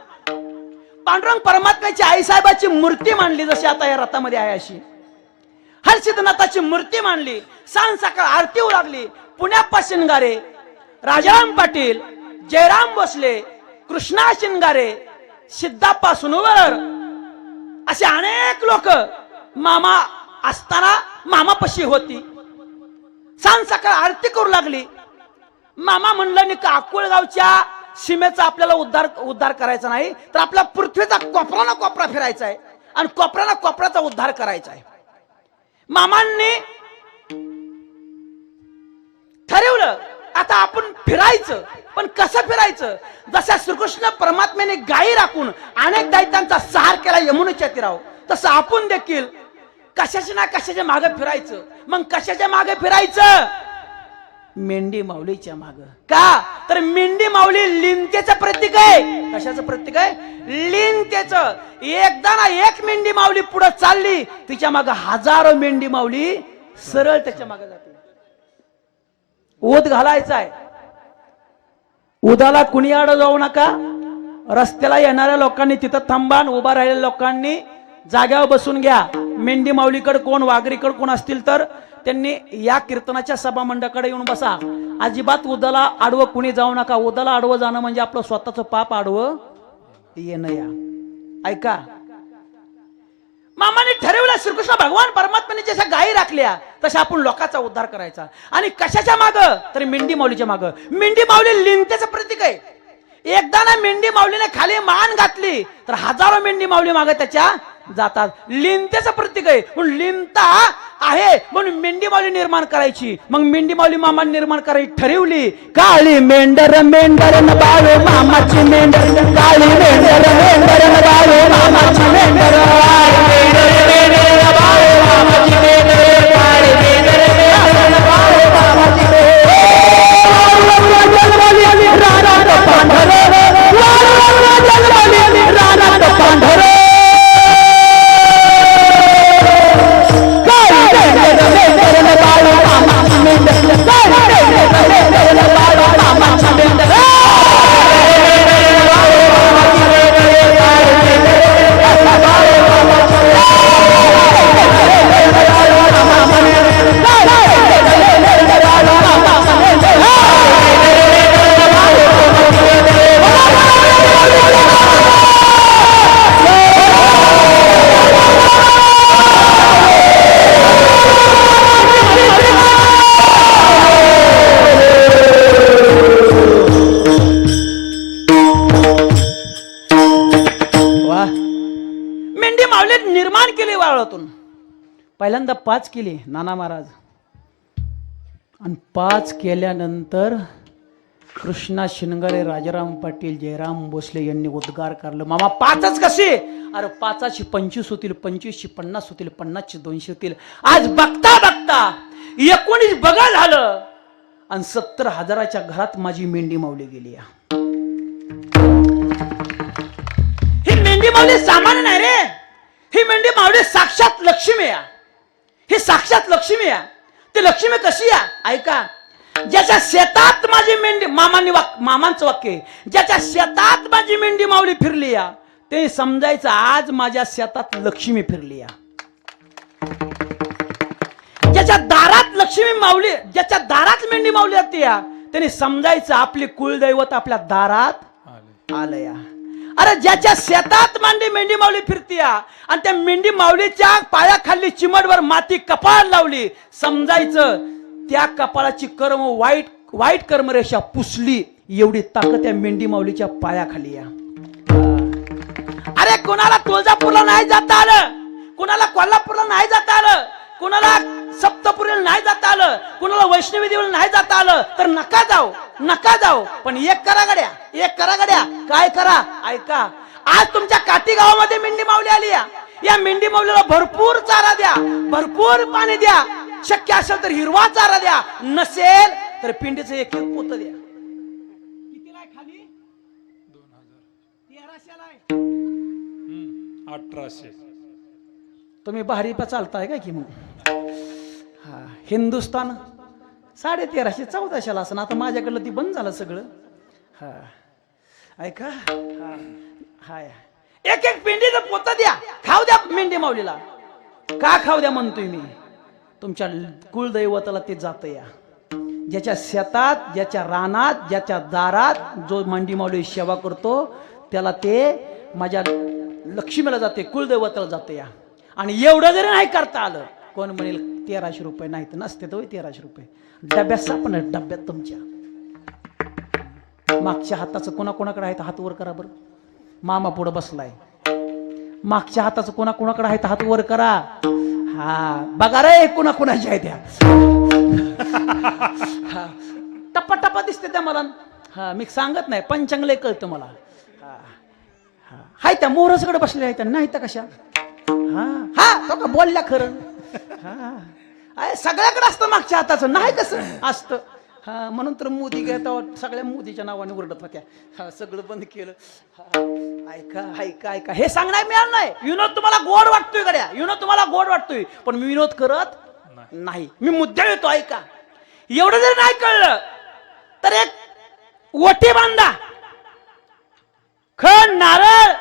पांडुरंग परमात्म्याची आईसाहेबाची मूर्ती मांडली, जशी आता या रथामध्ये आहे अशी. हर्षितनाथाची मूर्ती मांडली. सांज सकाळ आरती होऊ लागली. पुण्याप्पा शिंगारे, राजाराम पाटील, जयराम भोसले, कृष्णा शिंगारे, सिद्धाप्पा सुनवर, असे अनेक लोक मामा असताना मामापाशी होती. सांज सकाळ आरती करू लागली. मामा म्हणलं नाही का अकोळगावच्या सीमेचा आपल्याला उद्धार करायचा नाही, तर आपल्या पृथ्वीचा कोपरा कोपरा फिरायचा आहे आणि कोपऱ्याला कोपऱ्याचा उद्धार करायचा आहे. मामांनी ठरवलं आता आपण फिरायचं, पण कसं फिरायचं? जशा श्रीकृष्ण परमात्म्याने गायी राखून अनेक दैत्यांचा सहार केला यमुनेच्या तीरावर, तसं आपण देखील कशाच्या ना कशाच्या मागे फिरायचं. मग कशाच्या मागे फिरायचं? मेंढी माऊलीच्या माग. का तर मेंढी माऊली लिंतेचं प्रतीक आहे. कशाचं प्रतीक आहे? लिंतेचं. एकदा ना एक मेंढी माऊली पुढे चालली, तिच्या माग हजारो मेंढी माऊली सरळ त्याच्या मागे जाते. ओत घालायचा आहे. उदाला कुणी आड जाऊ नका. रस्त्याला येणाऱ्या लोकांनी तिथं थांबा. उभा राहिलेल्या लोकांनी जाग्यावर बसून घ्या. मेंढी माऊलीकडे कोण वाघरीकडे कोण असतील तर त्यांनी या कीर्तनाच्या सभा मंडळाकडे येऊन बसा. अजिबात उदाला आडवं कुणी जाऊ नका. उदाला आडवं जाणं म्हणजे आपलं स्वतःचं पाप आडवं येणं. या ऐका, मामाने ठरवलं श्रीकृष्ण भगवान परमात्म्याने जशा गायी राखल्या तशा आपण लोकांचा उद्धार करायचा. आणि कशाच्या माग? तर मेंढी माऊलीच्या माग. मेंढी माऊली लिंतेचं प्रतीक आहे. एकदा ना मेंढी माऊलीने खाली मान घातली तर हजारो मेंढी माऊली मागे त्याच्या जातात. लिंतेचं प्रतीक आहे. म्हणून लिंता आहे म्हणून मेंढी माऊली निर्माण करायची. मग मेंढी माऊली मामा निर्माण करायची ठरवली. काळी मेंढर मेंढर न बाळू मामाची मेंढर, काळी मेंढर मेंढर न बाळू मामाची मेंढर, पहिल्यांदा 5 केली नाना महाराज आणि 5 केल्यानंतर कृष्णा शिनगारे, राजाराम पाटील, जयराम भोसले यांनी उद्गार काढलं. मामा 5च कसे? अरे 5ची 25 होतील, 25ची 50 होतील, 50ची 200 होतील. आज बघता बघता 19 बघा झालं आणि 70,000च्या घरात माझी मेंढी माऊली गेली. ही मेंढी माऊली सामान्य नाही रे. ही मेंढी माऊली साक्षात लक्ष्मी आहे. ही साक्षात लक्ष्मी आहे. ती लक्ष्मी कशी आहे? ऐका, ज्याच्या शेतात माझी मेंढी, मामांचं वाक्य, ज्याच्या शेतात माझी मेंढी माऊली फिरली या ते समजायचं आज माझ्या शेतात लक्ष्मी फिरली या. ज्याच्या दारात लक्ष्मी माऊली, ज्याच्या दारात मेंढी माऊली येते या त्याने समजायचं आपली कुलदैवत आपल्या दारात आलंय. अरे ज्याच्या शेतात मेंढी माऊली फिरतीया आणि त्या मेंढी माऊलीच्या पायाखाली चिमटभर माती कपाळ लावली, समजायचं त्या कपाळाची कर्म वाईट कर्मरेषा पुसली. एवढी ताकद त्या मेंढी माऊलीच्या पायाखाली या. अरे कोणाला तुळजापूरला नाही जाता आलं, कोणाला कोल्हापूरला नाही जाता आलं, कोणाला सप्तपुरीला नाही जाता आलं, कोणाला वैष्णवी देवीला नाही जाता आलं तर नका जाऊ. पण एक करा गड्या, काय करा? ऐका, आज तुमच्या काठी गावामध्ये मेंढी माऊली आली. या मेंढी माऊलीला भरपूर चारा द्या, भरपूर पाणी द्या. शक्य असेल तर हिरवा चारा द्या, नसेल तर पिंडीचं एक पोत द्या. कितीला आहे खाली? 1300ला आहे. 1800. तुम्ही भारी चालताय का की? मग हा, हिंदुस्थान 1350 1400ला असं. आता माझ्याकडलं ती बंद झालं सगळं. हा ऐका, हाय एक पिंडीचं पोत द्या, खाऊ द्या मेंढी माऊलीला. का खाऊ द्या म्हणतोय मी? तुमच्या कुलदैवताला ते जात या. ज्याच्या शेतात, ज्याच्या रानात, ज्याच्या दारात जो मेंढी माऊली सेवा करतो त्याला ते माझ्या लक्ष्मीला जाते, कुलदैवताला जाते या. आणि एवढं जरी नाही करता आलं, कोण म्हणेल 1300 रुपये नाही तर नसते तर 1300 रुपये डब्यात सापडणार, डब्यात तुमच्या. मागच्या हाताचं कोणाकोणाकडे आहे तर हात वर करा बरं. मामा पुढं बसलाय. मागच्या हाताचं कोणाकोणाकडे आहे तर हात वर करा. हा बघा रे कोणाकोणाच्या आहे त्या. टप्पा टप्पा दिसते त्या मला. हा मी सांगत नाही, पंचांगले कळतं मला. हाय त्या मोहरसकडे बसले आहेत नाही तर कशा. हा हा तो का बोलल्या खरं. हा सगळ्याकडे असतं मागच्या हाताचं, नाही कसं असतं. हा म्हणून तर मोदी घेता सगळ्या मोदीच्या नावाने ओरडत होत्या. हा सगळं बंद केलं. ऐका ऐका ऐका, हे सांगणार मिळालं नाही. विनोद तुम्हाला गोड वाटतोय गड्या, विनोद तुम्हाला गोड वाटतोय, पण मी विनोद करत नाही. मी मुद्दा येतो. ऐका, एवढं जरी नाही कळलं तर एक ओटी बांधा, खण नारळ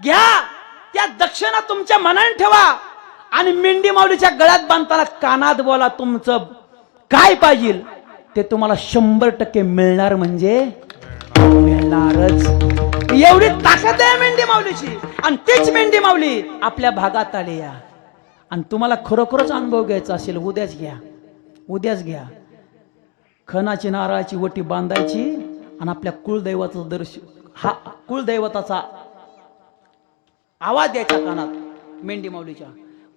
घ्या, त्या दक्षिणा तुमच्या मनाने ठेवा आणि मेंढी माऊलीच्या गळ्यात बांधताना कानात बोला तुमचं काय पाहिजे ते तुम्हाला 100% मिळणार, म्हणजे मिळणारच. एवढी ताकद आहे मेंढी माऊलीची. आणि तीच मेंढी माऊली आपल्या भागात आली या. आणि तुम्हाला खरोखरच अनुभव घ्यायचा असेल, उद्याच घ्या, उद्याच घ्या. खणाची नारळाची वटी बांधायची आणि आपल्या कुलदैवताचं दर्शन, हा कुलदैवताचा आवाज द्यायचा कानात मेंढी माऊलीच्या.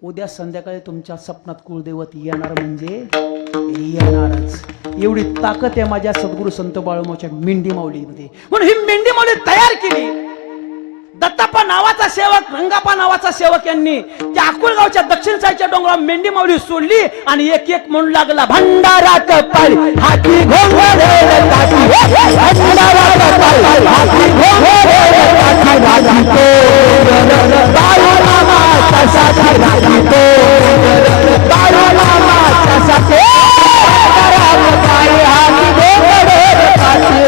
उद्या संध्याकाळी तुमच्या स्वप्नात कुलदैवत येणार, म्हणजे येणारच. एवढी ताकद आहे माझ्या सद्गुरू संत बाळूमाऊच्या मेंढी माऊलीमध्ये. म्हणून ही मेंढी माऊली तयार केली. दत्ताप्पा नावाचा सेवक, रंगाप्पा नावाचा सेवक यांनी त्या अकुलगावच्या दक्षिण साईडच्या डोंगरावर मेंढी माऊली सोडली आणि एक एक म्हणू लागला, भंडारात पाळी हाती घोंगडे टाकी, भंडारात पाळी हाती घोंगडे टाकी, राजी तो बाळूमामाचा साथी, राजी तो बाळूमामाचा साथी, भंडारात पाळी हाती घोंगडे टाकी,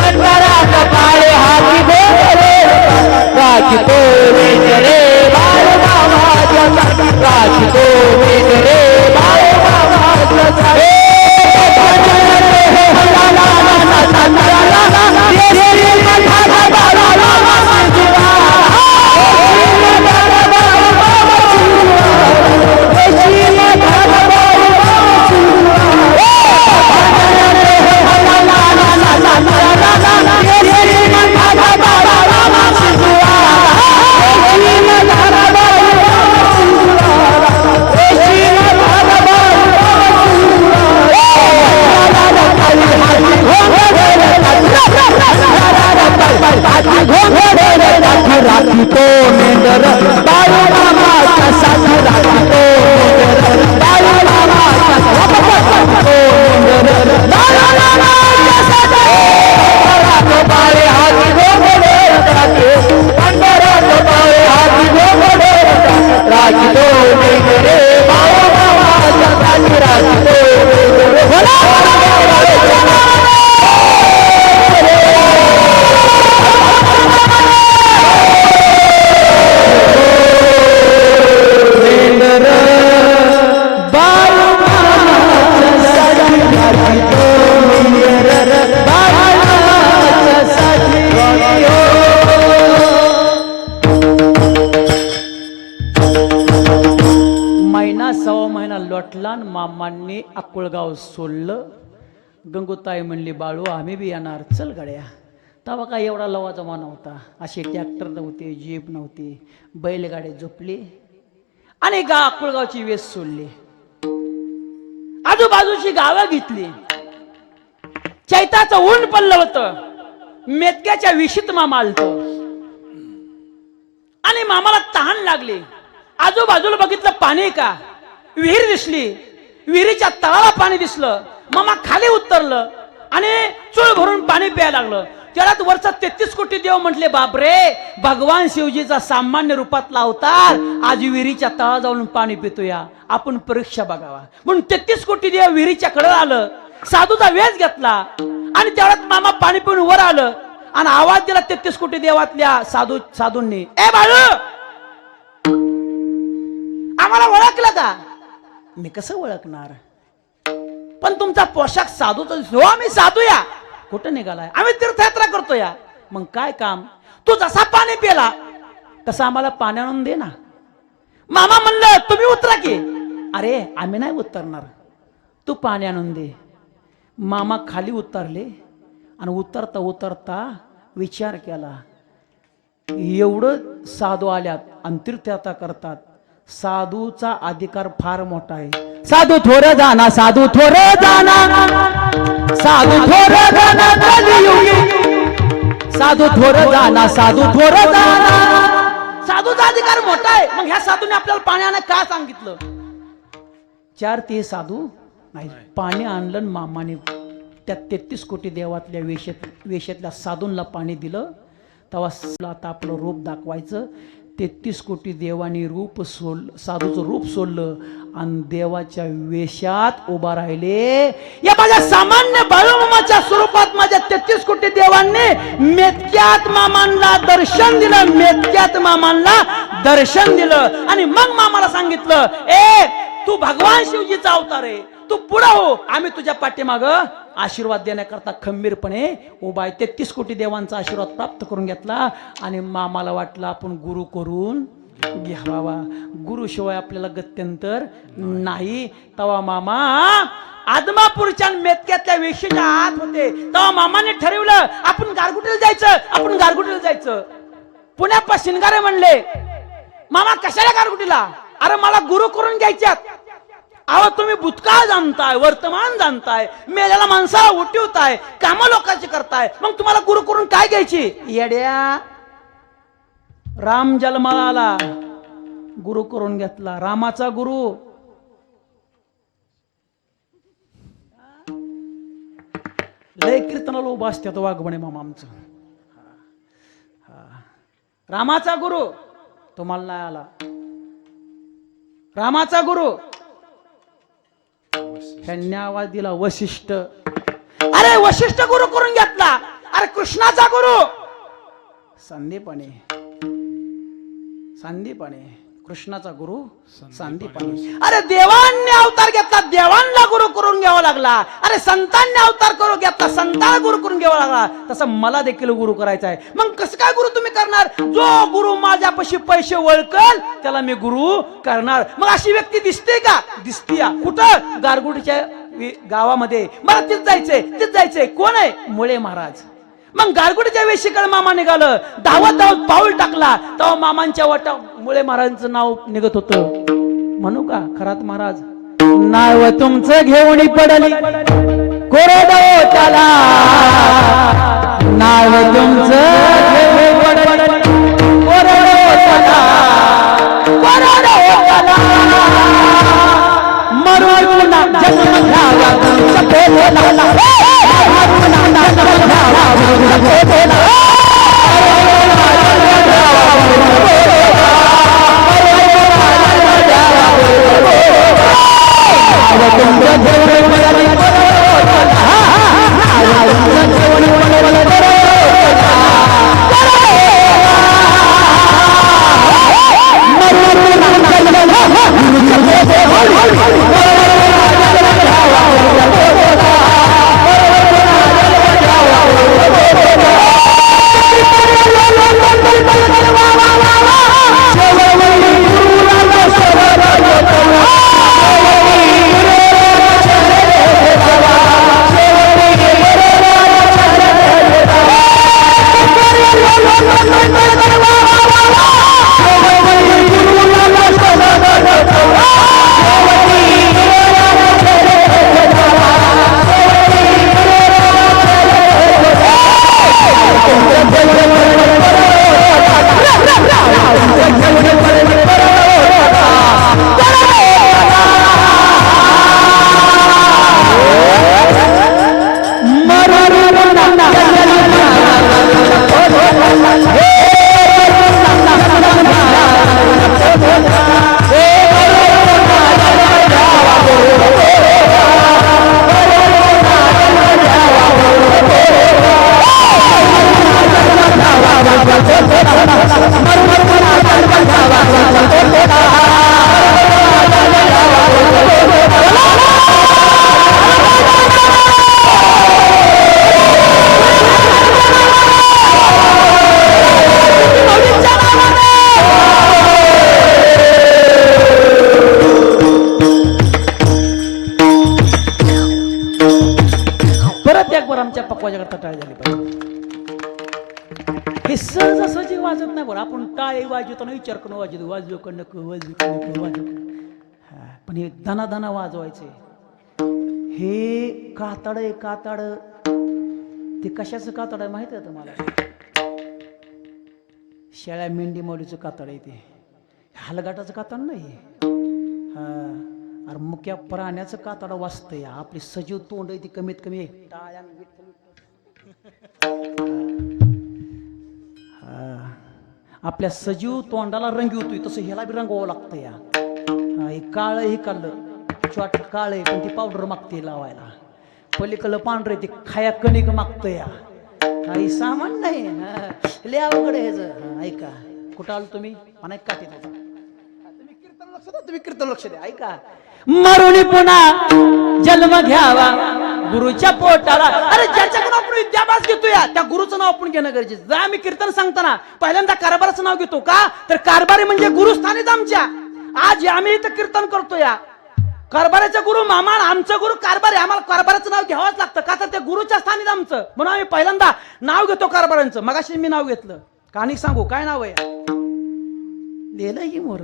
भंडारात पाळी हाती घोंगडे राखी तो रे बाळूमामाचा साथी, राखी तो रे बाळूमामाचा साथी. राखी तो मेंढर बाळूमामाचा साथी, राखी तो मेंढर बाळूमामाचा साथी, मेंढर बाळूमामाचा साथी, भंडारात पाळी हाती घोंगडे टाकी, भंडारात पाळी हाती घोंगडे टाकी, राखी तो मेंढर बाळूमामाचा साथी, राखी तो लोटला. मामांनी अकुळगाव सोडलं. गंगूताई म्हणली, बाळू आम्ही बी येणार, चल गड्या. तेव्हा काय एवढा लवा जमा नव्हता, असे ट्रॅक्टर नव्हते, जीप नव्हती, बैलगाडी झोपली आणि अकुळगावची वेस सोडली. आजूबाजूची गावं घेतली. चैताचं ऊन पडलं होतं. मेतक्याच्या विशीत मामा आलत आणि मामाला तहान लागली. आजूबाजूला बघितलं पाणी का, विहीर दिसली. विहिरीच्या तळाला पाणी दिसलं. मामा खाली उतरलं आणि चूळ भरून पाणी प्यायला लागलं. त्याला वरचा 33 कोटी देव म्हटले, बापरे, भगवान शिवजीचा सामान्य रूपातला अवतार आज विहिरीच्या तळा जाऊन पाणी पितोया, आपण परीक्षा बघावा. म्हणून 33 कोटी देव विहिरीच्या कडे आलं. साधूचा वेश घेतला आणि तेवढ्यात मामा पाणी पिऊन वर आलं आणि आवाज दिला 33 कोटी देवातल्या साधूंनी, ए बाळू, आम्हाला ओळखलं का? मी कसं ओळखणार, पण तुमचा पोशाख साधूचा दिसतो. आम्ही साधू या. कुठं निघालाय? आम्ही तीर्थयात्रा करतो या. मग काय काम? तू जसा पाणी पिला तसं आम्हाला पाणी आणून दे ना. मामा म्हणलं तुम्ही उतरा की. अरे आम्ही नाही उतरणार, तू पाणी आणून दे. मामा खाली उतरले आणि उतरता उतरता विचार केला, एवढं साधू आल्यात आणि तीर्थयात्रा करतात, साधूचा अधिकार फार मोठा आहे. साधू थोर जाना, साधू थोर जाना, साधू थोर जाना कलियुगी, साधू थोर जाना, साधू थोर जाना. साधूचा अधिकार मोठा आहे. मग ह्या साधूने आपल्याला पाणी आणायला का सांगितलं? चार ते साधू नाही, पाणी आणलं आणि मामाने त्या 33 कोटी देवातल्या वेशातल्या साधूंना पाणी दिलं. तेव्हा आता आपलं रूप दाखवायचं. 33 कोटी देवानी रूप साधूचं रूप सोडलं आणि देवाच्या वेशात उभा राहिले. या माझ्या सामान्य बाळूमामाच्या स्वरूपात माझ्या 33 कोटी देवांनी मेतक्यात मामांना दर्शन दिलं, मेतक्यात मामांना दर्शन दिलं. आणि मग मामाला सांगितलं, ए तू भगवान शिवजीचा अवतार आहे, तू पुढे हो, आम्ही तुझ्या पाठीमाग आशीर्वाद देण्याकरता खंबीरपणे उभा आहे. 33 कोटी देवांचा आशीर्वाद प्राप्त करून घेतला. आणि मामाला वाटलं आपण गुरु करून घ्यावा, गुरुशिवाय आपल्याला गत्यंतर नाही. तवा मामा आदमापूरच्या मेतक्यातल्या वेशीच्या आत होते. तेव्हा मामाने ठरवलं आपण गारगुटीला जायचं, आपण गारगुटीला जायचं. पुण्यापासून शिनगारे म्हणले, मामा कशाला गारगुटीला? अरे मला गुरु करून घ्यायच्यात. अहो तुम्ही भूतकाळ जाणताय, वर्तमान जाणताय, मेलेल्या माणसाला उठवताय, काम लोकांची करताय, मग तुम्हाला गुरु करून काय घ्यायची? येड्या, राम जन्माला आला, गुरु करून घेतला, रामाचा गुरु. लय कीर्तनाला उभा असतात वाघबणे मामा आमचं. रामाचा गुरु तुम्हाला नाही आला, रामाचा गुरु. ह्यांनी आवाज दिला वशिष्ठ. अरे वशिष्ठ गुरु करून घेतला. अरे कृष्णाचा गुरु संदीपाने, संदीपाने कृष्णाचा गुरु संदीपाने. अरे देवांनी अवतार घेतला, देवांना गुरु करून घ्यावा लागला. अरे संतांनी अवतार करून घेतला, संतांना गुरु करून घ्यावा लागला. तसं मला देखील गुरु करायचा आहे. मग कसं काय गुरु तुम्ही करणार? जो गुरु माझ्यापाशी पैसे वळकल त्याला मी गुरु करणार. मग अशी व्यक्ती दिसते का? दिसतीया. कुठं? गारगुटीच्या गावामध्ये. मला तिथं जायचंय, तिथं जायचंय. कोण आहे? मुळे महाराज. मग गारगुटीच्या वेशीकडे मामा निघालं, धावत धावत पाऊल टाकला. तेव्हा मामांच्या वाटा मुळे महाराजांचं नाव निघत होतं. म्हणू का खरात महाराज? नाव तुमचं घेऊन पडली कोरडो त्याला, नाव तुमचं घेऊन पडली कोरडो त्याला, कोरडो त्याला मरून जन्म घ्यावा तुमचा पेला, काही वाजवताना विचार करून वाजव का नको वाजव. पण हे दना वाजवायचे. हे कातड ते कशाचं कातड आहे माहिती आहे तुम्हाला? शेळ्या मेंढी मौलीचं कातड आहे ते. हलगाटाचं कातड नाही. अरे मुक्या प्राण्याचं कातड वाजतंय. आपली सजीव तोंड आहे ती कमीत कमी टाळ्या आपल्या सजीव तोंडाला रंग होतोय तसं ह्याला बी रंगवावं लागतं या. हे काळ हे काढलं चॉट काळ आहे पण ती पावडर मागते लावायला. पलीकडलं पांढरे ते खाया कणिक मागतं या. काही सामान नाही. लय अवघड आहे ह्याचं. ऐका कुठं आलो तुम्ही अनेक काठी तुम्ही कीर्तन लक्ष द्या. ऐका मरुणी पुन्हा जन्म घ्यावा गुरुच्या पोटाला. अरे ज्याच्याकडून आपण विद्याभ्यास घेतो या त्या गुरुचं नाव आपण घेणं गरजेचं. जर आम्ही कीर्तन सांगताना पहिल्यांदा कारभाराचं नाव घेतो का तर कारभारी म्हणजे गुरुस्थानीच आमच्या. आज आम्ही इथं कीर्तन करतो या कारभाराचा गुरु मामा आमचं गुरु कारभारी. आम्हाला कारभाराचं नाव घ्यावंच लागतं का तर ते गुरुच्या स्थानीच आमचं. म्हणून आम्ही पहिल्यांदा नाव घेतो कारभारांचं. मगाशी मी नाव घेतलं. कहाणी सांगू काय नाव आहे? लिहिलंय की मोर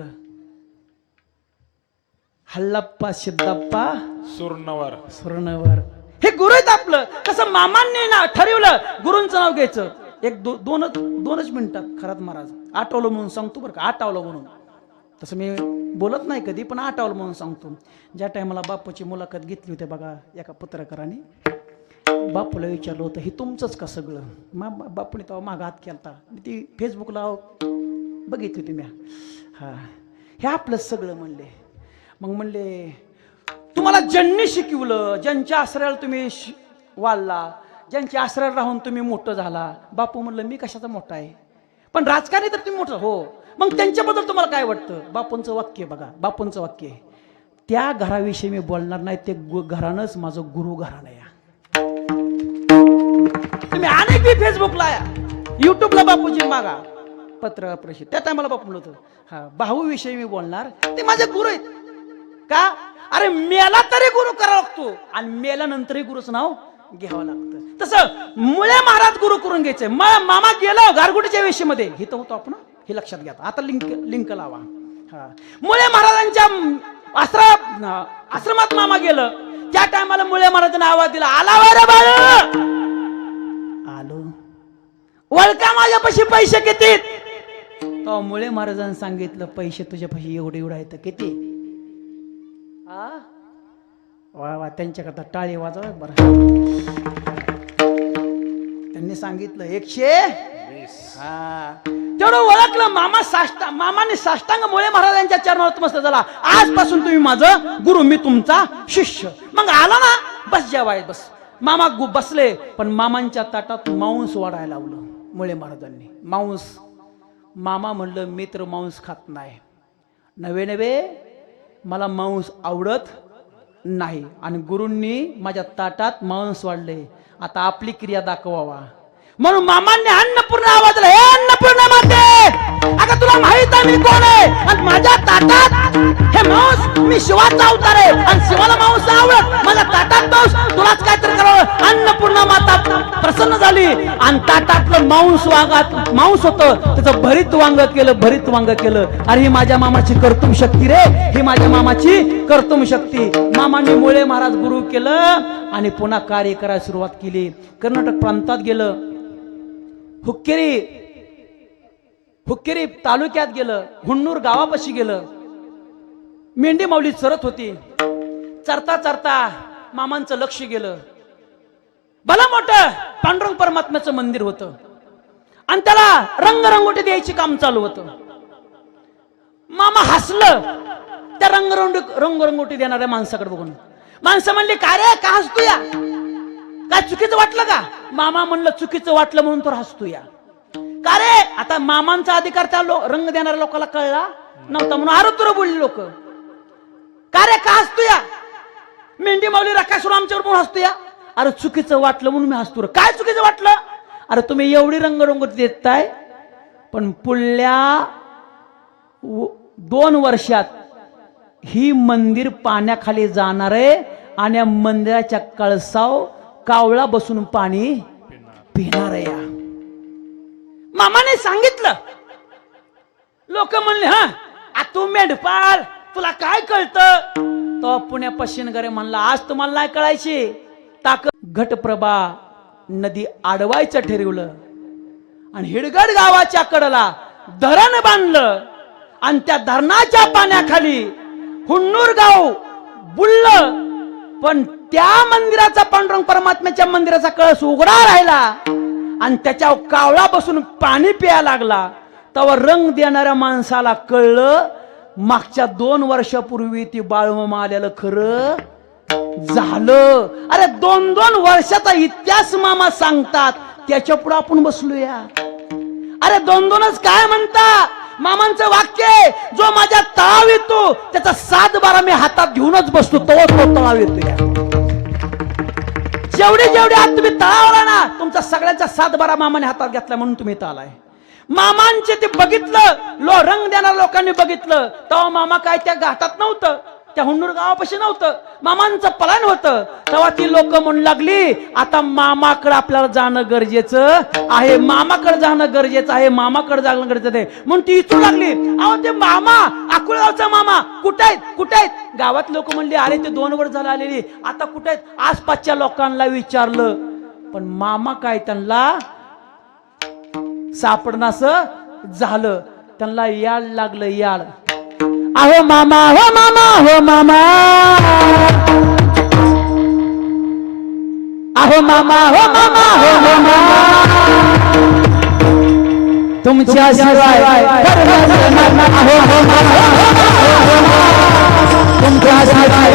हल्लप्पा सिद्धप्पा सुर्णवर. हे गुरु आहेत आपलं. कसं मामांनी ना ठरवलं गुरूंचं नाव घ्यायचं. एक दोनच मिनिटात खरात महाराज आठवलं म्हणून सांगतो बरं का. आठवलं म्हणून तसं मी बोलत नाही कधी पण आठवलं म्हणून सांगतो. ज्या टायमाला बापूची मुलाखत घेतली होती बघा एका पत्रकाराने बापूला विचारलं होतं हे तुमचंच का सगळं. बापूने तेव्हा मागं हात केलता. ती फेसबुकला बघितली होती मी. हे आपलं सगळं म्हणले. मग म्हणले तुम्हाला ज्यांनी शिकवलं ज्यांच्या आश्रयाला तुम्ही वाढला ज्यांच्या आश्रयाला राहून तुम्ही मोठं झाला. बापू म्हणलं मी कशाचा मोठा आहे पण राजकारणी तर तुम्ही मोठं हो. मग त्यांच्याबद्दल तुम्हाला काय वाटतं? बापूंचं वाक्य बघा. बापूंचं वाक्य त्या घराविषयी मी बोलणार नाही. ते घरानंच माझं गुरु घराणं या. तुम्ही अनेक बी फेसबुकला या युट्यूबला बापूजी मागा पत्रकार परिषद. त्या टायमाला बापू म्हणत होतं भाऊ विषयी मी बोलणार ते माझे गुरु आहेत का. अरे मेला तरी गुरु करावा लागतो आणि मेल्यानंतरही गुरुचं नाव घ्यावं लागतं. तसं मुळे महाराज गुरु करून घ्यायचे. मामा गेलो गारगुटीच्या विषयीमध्ये हे तर होतो आपण. हे लक्षात घ्या. आता लिंक लावा. मुळे महाराजांच्या आश्रमात मामा गेलं. त्या टायमाला मुळे महाराजांना आवाज दिला आला रे बाळ. आलो. वळका माझ्यापाशी पैसे किती? तो मुळे महाराजांनी सांगितलं पैसे तुझ्यापाशी एवढे आहेत. किती? वा वा त्यांच्याकरता टाळी वाजवा बरं. त्यांनी सांगितलं 120. तेवढं ओळखलं. मामाने साष्टांग मुळे महाराजांच्या चरणावर नमस्कार झाला. आजपासून तुम्ही माझं गुरु मी तुमचा शिष्य. मग आला ना बस जेवाय बस. मामा बसले पण मामांच्या ताटात मांस वाढायला लावलं मुळे महाराजांनी. मांस. मामा म्हणलं मी तर मांस खात नाही. नवे मला मांस आवडत नाही आणि गुरूंनी माझ्या ताटात मांस वाढले. आता आपली क्रिया दाखवावा म्हणून मामांनी अन्नपूर्णा आवाज दिला. हे अन्नपूर्णा माते अगं तुला माहित आहे मी कोण आहे आणि माझ्या ताटात हे मांस मी शिवाचा अवतार आहे आणि शिवाला मांस आवडत माझ्या ताटात मांस तुलाच काहीतरी करावं. अन्नपूर्णा माता प्रसन्न झाली आणि ताटातलं मांस होतं त्याचं भरीत वांग केलं. अरे ही माझ्या मामाची कर्तुम शक्ती रे. ही माझ्या मामाची कर्तुम शक्ती. मामांनी मुळे महाराज गुरु केलं आणि पुन्हा कार्य करायला सुरुवात केली. कर्नाटक प्रांतात गेलं. हुक्केरी तालुक्यात गेलं. हुन्नूर गावापाशी गेलं. मेंढी माऊली चरत होती. चरता मामांचं लक्ष गेलं. भला मोठं पांडुरंग परमात्म्याचं मंदिर होतं आणि त्याला रंगरंगोटी द्यायची काम चालू होतं. मामा हसलं त्या रंगरंगोटी देणाऱ्या माणसाकडे बघून. माणसं म्हणली काय रे का हसतो या? काय चुकीचं वाटलं का? मामा म्हणलं चुकीचं वाटलं म्हणून तर हसतो या. का रे? आता मामांचा अधिकार त्या रंग देणाऱ्या लोकांना कळला नव्हता म्हणून आरोग्य बोलले लोक. का रे का हसतो या? मेंढी माऊली राखासूर आमच्यावर म्हणून हसतो या. अरे चुकीचं वाटलं म्हणून मी हसतो. काय चुकीचं वाटलं? अरे तुम्ही एवढी रंगरंगोटी देताय पण पुढल्या 2 वर्षात ही मंदिर पाण्याखाली जाणार आहे आणि या मंदिराच्या कळसाव कावळा बसून पाणी पिणार आहे. मामाने सांगितलं लोक म्हणले हा आ तू मेंढपाळ तुला काय कळतं तो पुण्या पश्चिमगरे म्हणला आज तुम्हाला नाही कळायची ताकद घटप्रभा नदी आडवायचं ठरवलं आणि हिडगड गावाच्या कडला धरण बांधलं आणि त्या धरणाच्या पाण्याखाली हुन्नूर गाव बुडलं पण त्या मंदिराचा पांडुरंग परमात्म्याच्या मंदिराचा कळस उघडा राहिला आणि त्याच्या कावळा बसून पाणी प्यायला लागला तेव्हा रंग देणाऱ्या माणसाला कळलं मागच्या 2 वर्षापूर्वी ती बाळमामा आलेलं खरं झालं. अरे 2-2 वर्षाचा इतिहास मामा सांगतात त्याच्या पुढे आपण बसलोया. अरे 2-2च काय म्हणता मामांचं वाक्य जो माझ्या तळाव येतो त्याचा 7-12 मी हातात घेऊनच बसतो तो तळाव येतो. जेवढे आज तुम्ही तळावला ना तुमचा सगळ्यांचा 7-12 मामाने हातात घेतला म्हणून तुम्ही इथं आलाय. मामांचे ते बघितलं रंग देणाऱ्या लोकांनी बघितलं तेव्हा मामा काय त्या घाटात नव्हतं त्या हुन्नूर गावापाशी नव्हतं मामांचं पलायन होतं तेव्हा ती लोक म्हणू लागली आता मामाकडे आपल्याला जाणं गरजेचं आहे मामाकडे जाणं गरजेचं आहे मामाकडे जाणं गरजेचं आहे म्हणून ती इचू लागली. अहो ते मामा अकुळगावचा मामा कुठे आहेत गावात लोक म्हणले अरे ते 2 वर्ष झालं आलेली आता कुठे आहेत आसपासच्या लोकांना विचारलं पण मामा काय त्यांना सापडनास झालं त्यांना याड लागलं याड. अहो मामा हो मामा हो मामा अहो मामा हो मामा हो मामा तुमच्या शिवाय अहो हो मामा तुमच्या शिवाय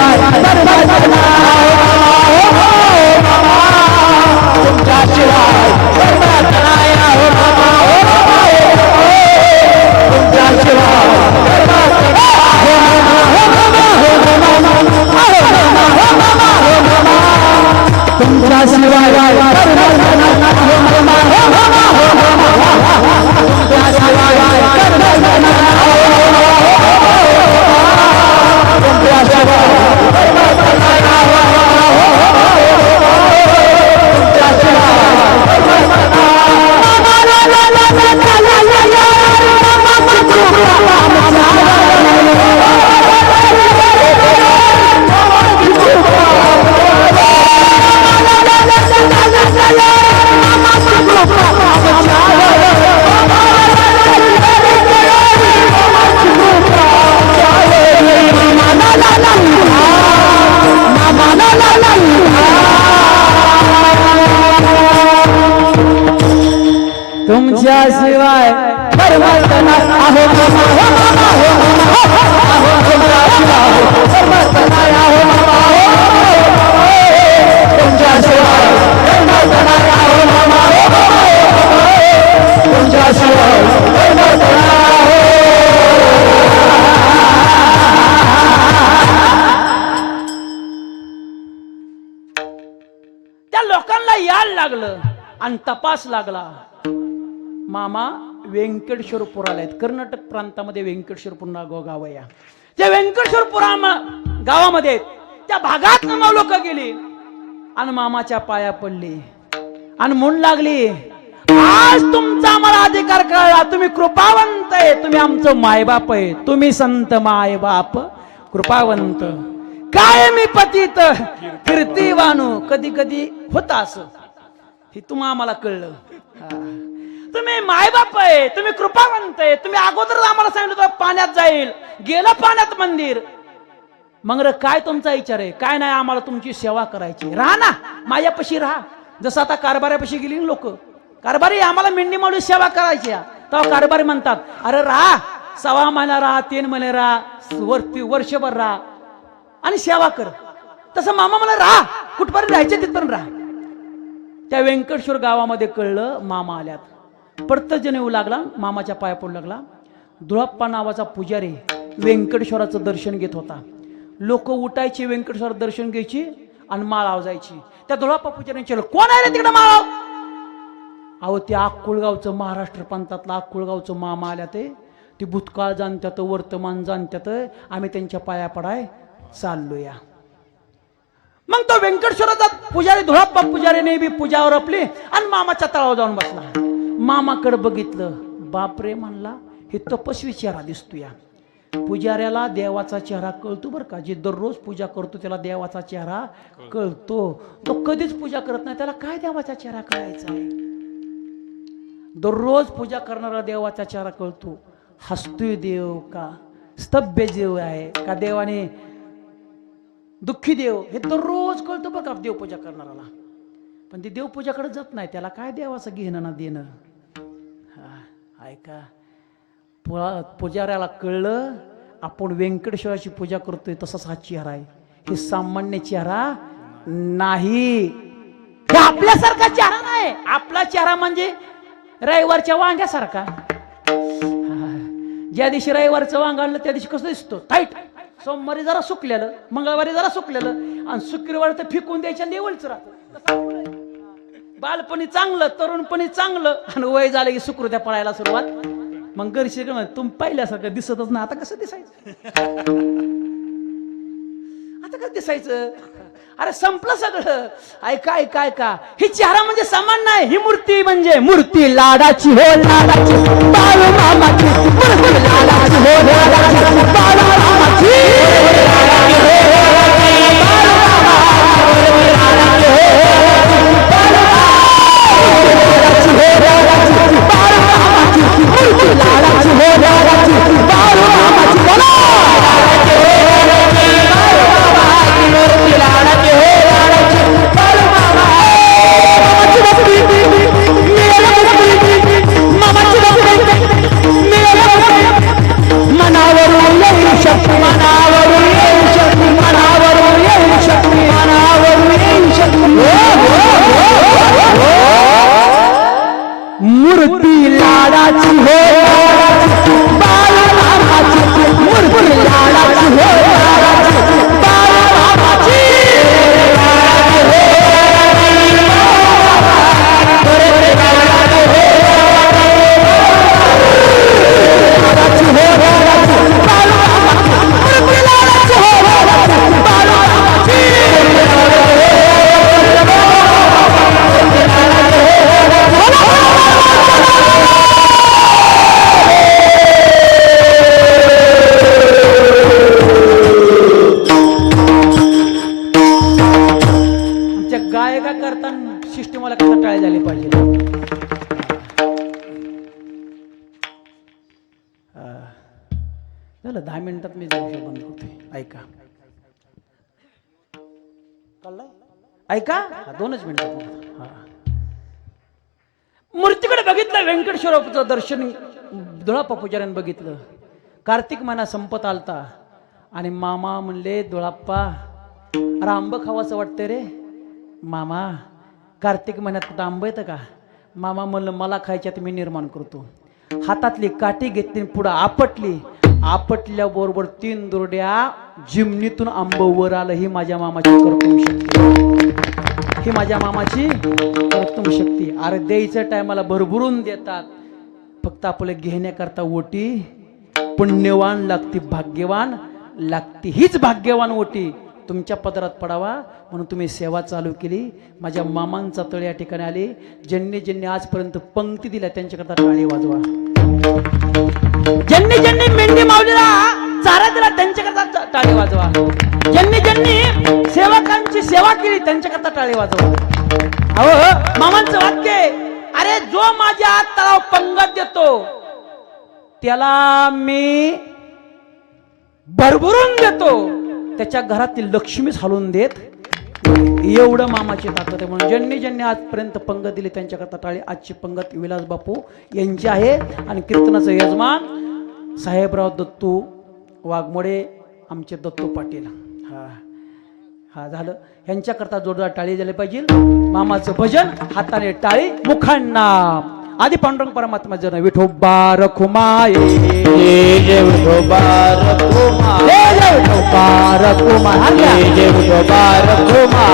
तुमच्या शिवाय तुमच्या शिवाय त्या लोकांना याड लागलं आणि तपास लागला. मामा व्यंकटेश्वरपुराला आहेत कर्नाटक प्रांतामध्ये व्यंकटेश्वरपूर गाव आहे. त्या व्यंकटेश्वरपुर गावामध्ये त्या भागात लोक गेली आणि मामाच्या पाया पडली आणि म्हणू लागली आज तुमचा आम्हाला अधिकार कळला तुम्ही कृपावंत आहे तुम्ही आमचं मायबाप आहे तुम्ही संत मायबाप कृपावंत कायमी पतित कीर्तिवानू कधी कधी होता असं हे तुम्हाला आम्हाला कळलं. तुम्ही मायबाप आहे तुम्ही कृपावंत आहे तुम्ही अगोदर आम्हाला सांगितलं होतं पाण्यात जाईल गेलं पाण्यात मंदिर मग काय तुमचा विचार आहे काय नाही आम्हाला तुमची सेवा करायची राहा ना माझ्यापाशी राहा जसं आता कारभाऱ्यापाशी गेली लोक कारभारी आम्हाला मेंढी माळून सेवा करायची तेव्हा कारभारी म्हणतात अरे राहा 6 महिना राहा 3 महिने राहा वर्षभर राहा आणि सेवा कर. तसं मामा मला राहा कुठपर्यंत राहायचे तिथपर्यंत राहा. त्या व्यंकटेश्वर गावामध्ये कळलं मामा आल्यात पडतजन येऊ लागला मामाच्या पाया पडू लागला. धुळप्पा नावाचा पुजारी व्यंकटेश्वराचं दर्शन घेत होता. लोक उठायची व्यंकटेश्वर दर्शन घ्यायची आणि माळ आवजायची. त्या धुळप्पा पुजाऱ्यांचे कोण आहे रे तिकडे माळ अहो ते अक्कुळगावचं महाराष्ट्र प्रांतातलं अक्कुळगावचं मामा आल्या ते भूतकाळ जाणत्यात वर्तमान जाणत्यात आम्ही त्यांच्या पाया पडाय चाललोया. मग तो व्यंकटेश्वराचा पुजारी धुळप्पा पुजारीने बी पूजावर आपली आणि मामाच्या तळावर जाऊन बसला. मामाकडे बघितलं बापरे म्हणला हे तपस्वी चेहरा दिसतो या पुजाऱ्याला देवाचा चेहरा कळतो बरं का. जे दररोज पूजा करतो त्याला देवाचा चेहरा कळतो. तो कधीच पूजा करत नाही त्याला काय देवाचा चेहरा कळायचा आहे. दररोज पूजा करणारा देवाचा चेहरा कळतो. हसतोय देव का स्तब्ध देव आहे का देवाने दुःखी देव हे दररोज कळतो बरं का देवपूजा करणाराला. पण ते देवपूजाकडे जात नाही त्याला काय देवाचं घेणं ना देणं. हा ऐका पुजाऱ्याला कळलं आपण व्यंकटेश्वराची पूजा करतोय तसाच हा चेहरा आहे. हे सामान्य चेहरा नाही. हे आपल्यासारखा चेहरा नाही. आपला चेहरा म्हणजे रविवारच्या वांग्यासारखा. ज्या दिवशी रविवारचं वांग आणलं त्या दिवशी कसं दिसतो टाईट. सोमवारी जरा सुकलेलं मंगळवारी जरा सुकलेलं आणि शुक्रवारी तर फिकून द्यायच्या लेवलच राहतं. बालपणी चांगलं तरुणपणी चांगलं आणि वय झालं की सुकृत्या पळायला सुरुवात. मग घरशी तुम्ही पाहिल्यासारखं दिसतच ना. आता कसं दिसायचं आता कसं दिसायचं. अरे संपलं सगळं. ऐका ऐका ऐका ही चेहरा म्हणजे सामान नाही. ही मूर्ती म्हणजे मूर्ती लाडाची हो लाडाची बाळू मामाची मूर्ती लाडाची हो लाडाची बाळू मामाची मूर्ती लाडाची हो बाळू मामाची मूर्ती लाडाची हो बाळू मामाची गायका करताना सिस्टमला कसं टाळी झाली पाहिजे. झालं 10 मिनिटात मी जाऊ बंद करतोय. ऐका ऐका 2च मिनिटात. मूर्तीकडे बघितलं व्यंकटेश्वराचं दर्शन धुळाप्पा पुजाऱ्यानं बघितलं. कार्तिक महिना संपत आलता आणि मामा म्हणले धुळाप्पा अरे आंब खावाचं वाटतंय रे. मामा कार्तिक महिन्यात कुठं आंब येतं का. मामा म्हणलं मला खायच्यात मी निर्माण करतो. हातातली काठी घेतली पुढं आपटली. आपटल्या बरोबर 3 दुरड्या जिमनीतून आंब वर आलं. ही माझ्या मामाची कर्तव्य शक्ती. ही माझ्या मामाची कर्तव्य शक्ती. अरे द्यायच्या टायमाला भरभरून देतात. फक्त आपलं घेण्याकरता ओटी पुण्यवान लागती भाग्यवान लागती. हीच भाग्यवान ओटी तुमच्या पदरात पडावा म्हणून तुम्ही सेवा चालू केली. माझ्या मामांचा तळ या ठिकाणी आले. ज्यांनी ज्यांनी आजपर्यंत पंक्ती दिल्या त्यांच्याकरता टाळी वाजवा. ज्यांनी ज्यांनी मेंढी माऊलीला चारा दिला त्यांच्याकरता टाळी वाजवा. ज्यांनी ज्यांनी सेवकांची सेवा केली त्यांच्याकरता टाळी वाजवा. अहो मामांचं वाक्य अरे जो माझ्या हाताला पंगत देतो त्याला मी भरभरून देतो. त्याच्या घरातील लक्ष्मीच हलवून देत. एवढं मामाची ताकद आहे. म्हणून ज्यांनी ज्यांनी आजपर्यंत पंगत दिली त्यांच्याकरता टाळी. आजची पंगत विलास बापू यांची आहे आणि कीर्तनाचं यजमान साहेबराव दत्तू वाघमोडे आमचे दत्तू पाटील. हा झालं. यांच्याकरता जोरदार टाळी झाली पाहिजे. मामाचं भजन हाताने टाळी मुखांना. आदि पांडुरंग परमात्मा जन विठोबा रखुमाये जय विठोबा रखुमा जय विठोबा रखुमा जय विठोबा रखुमा.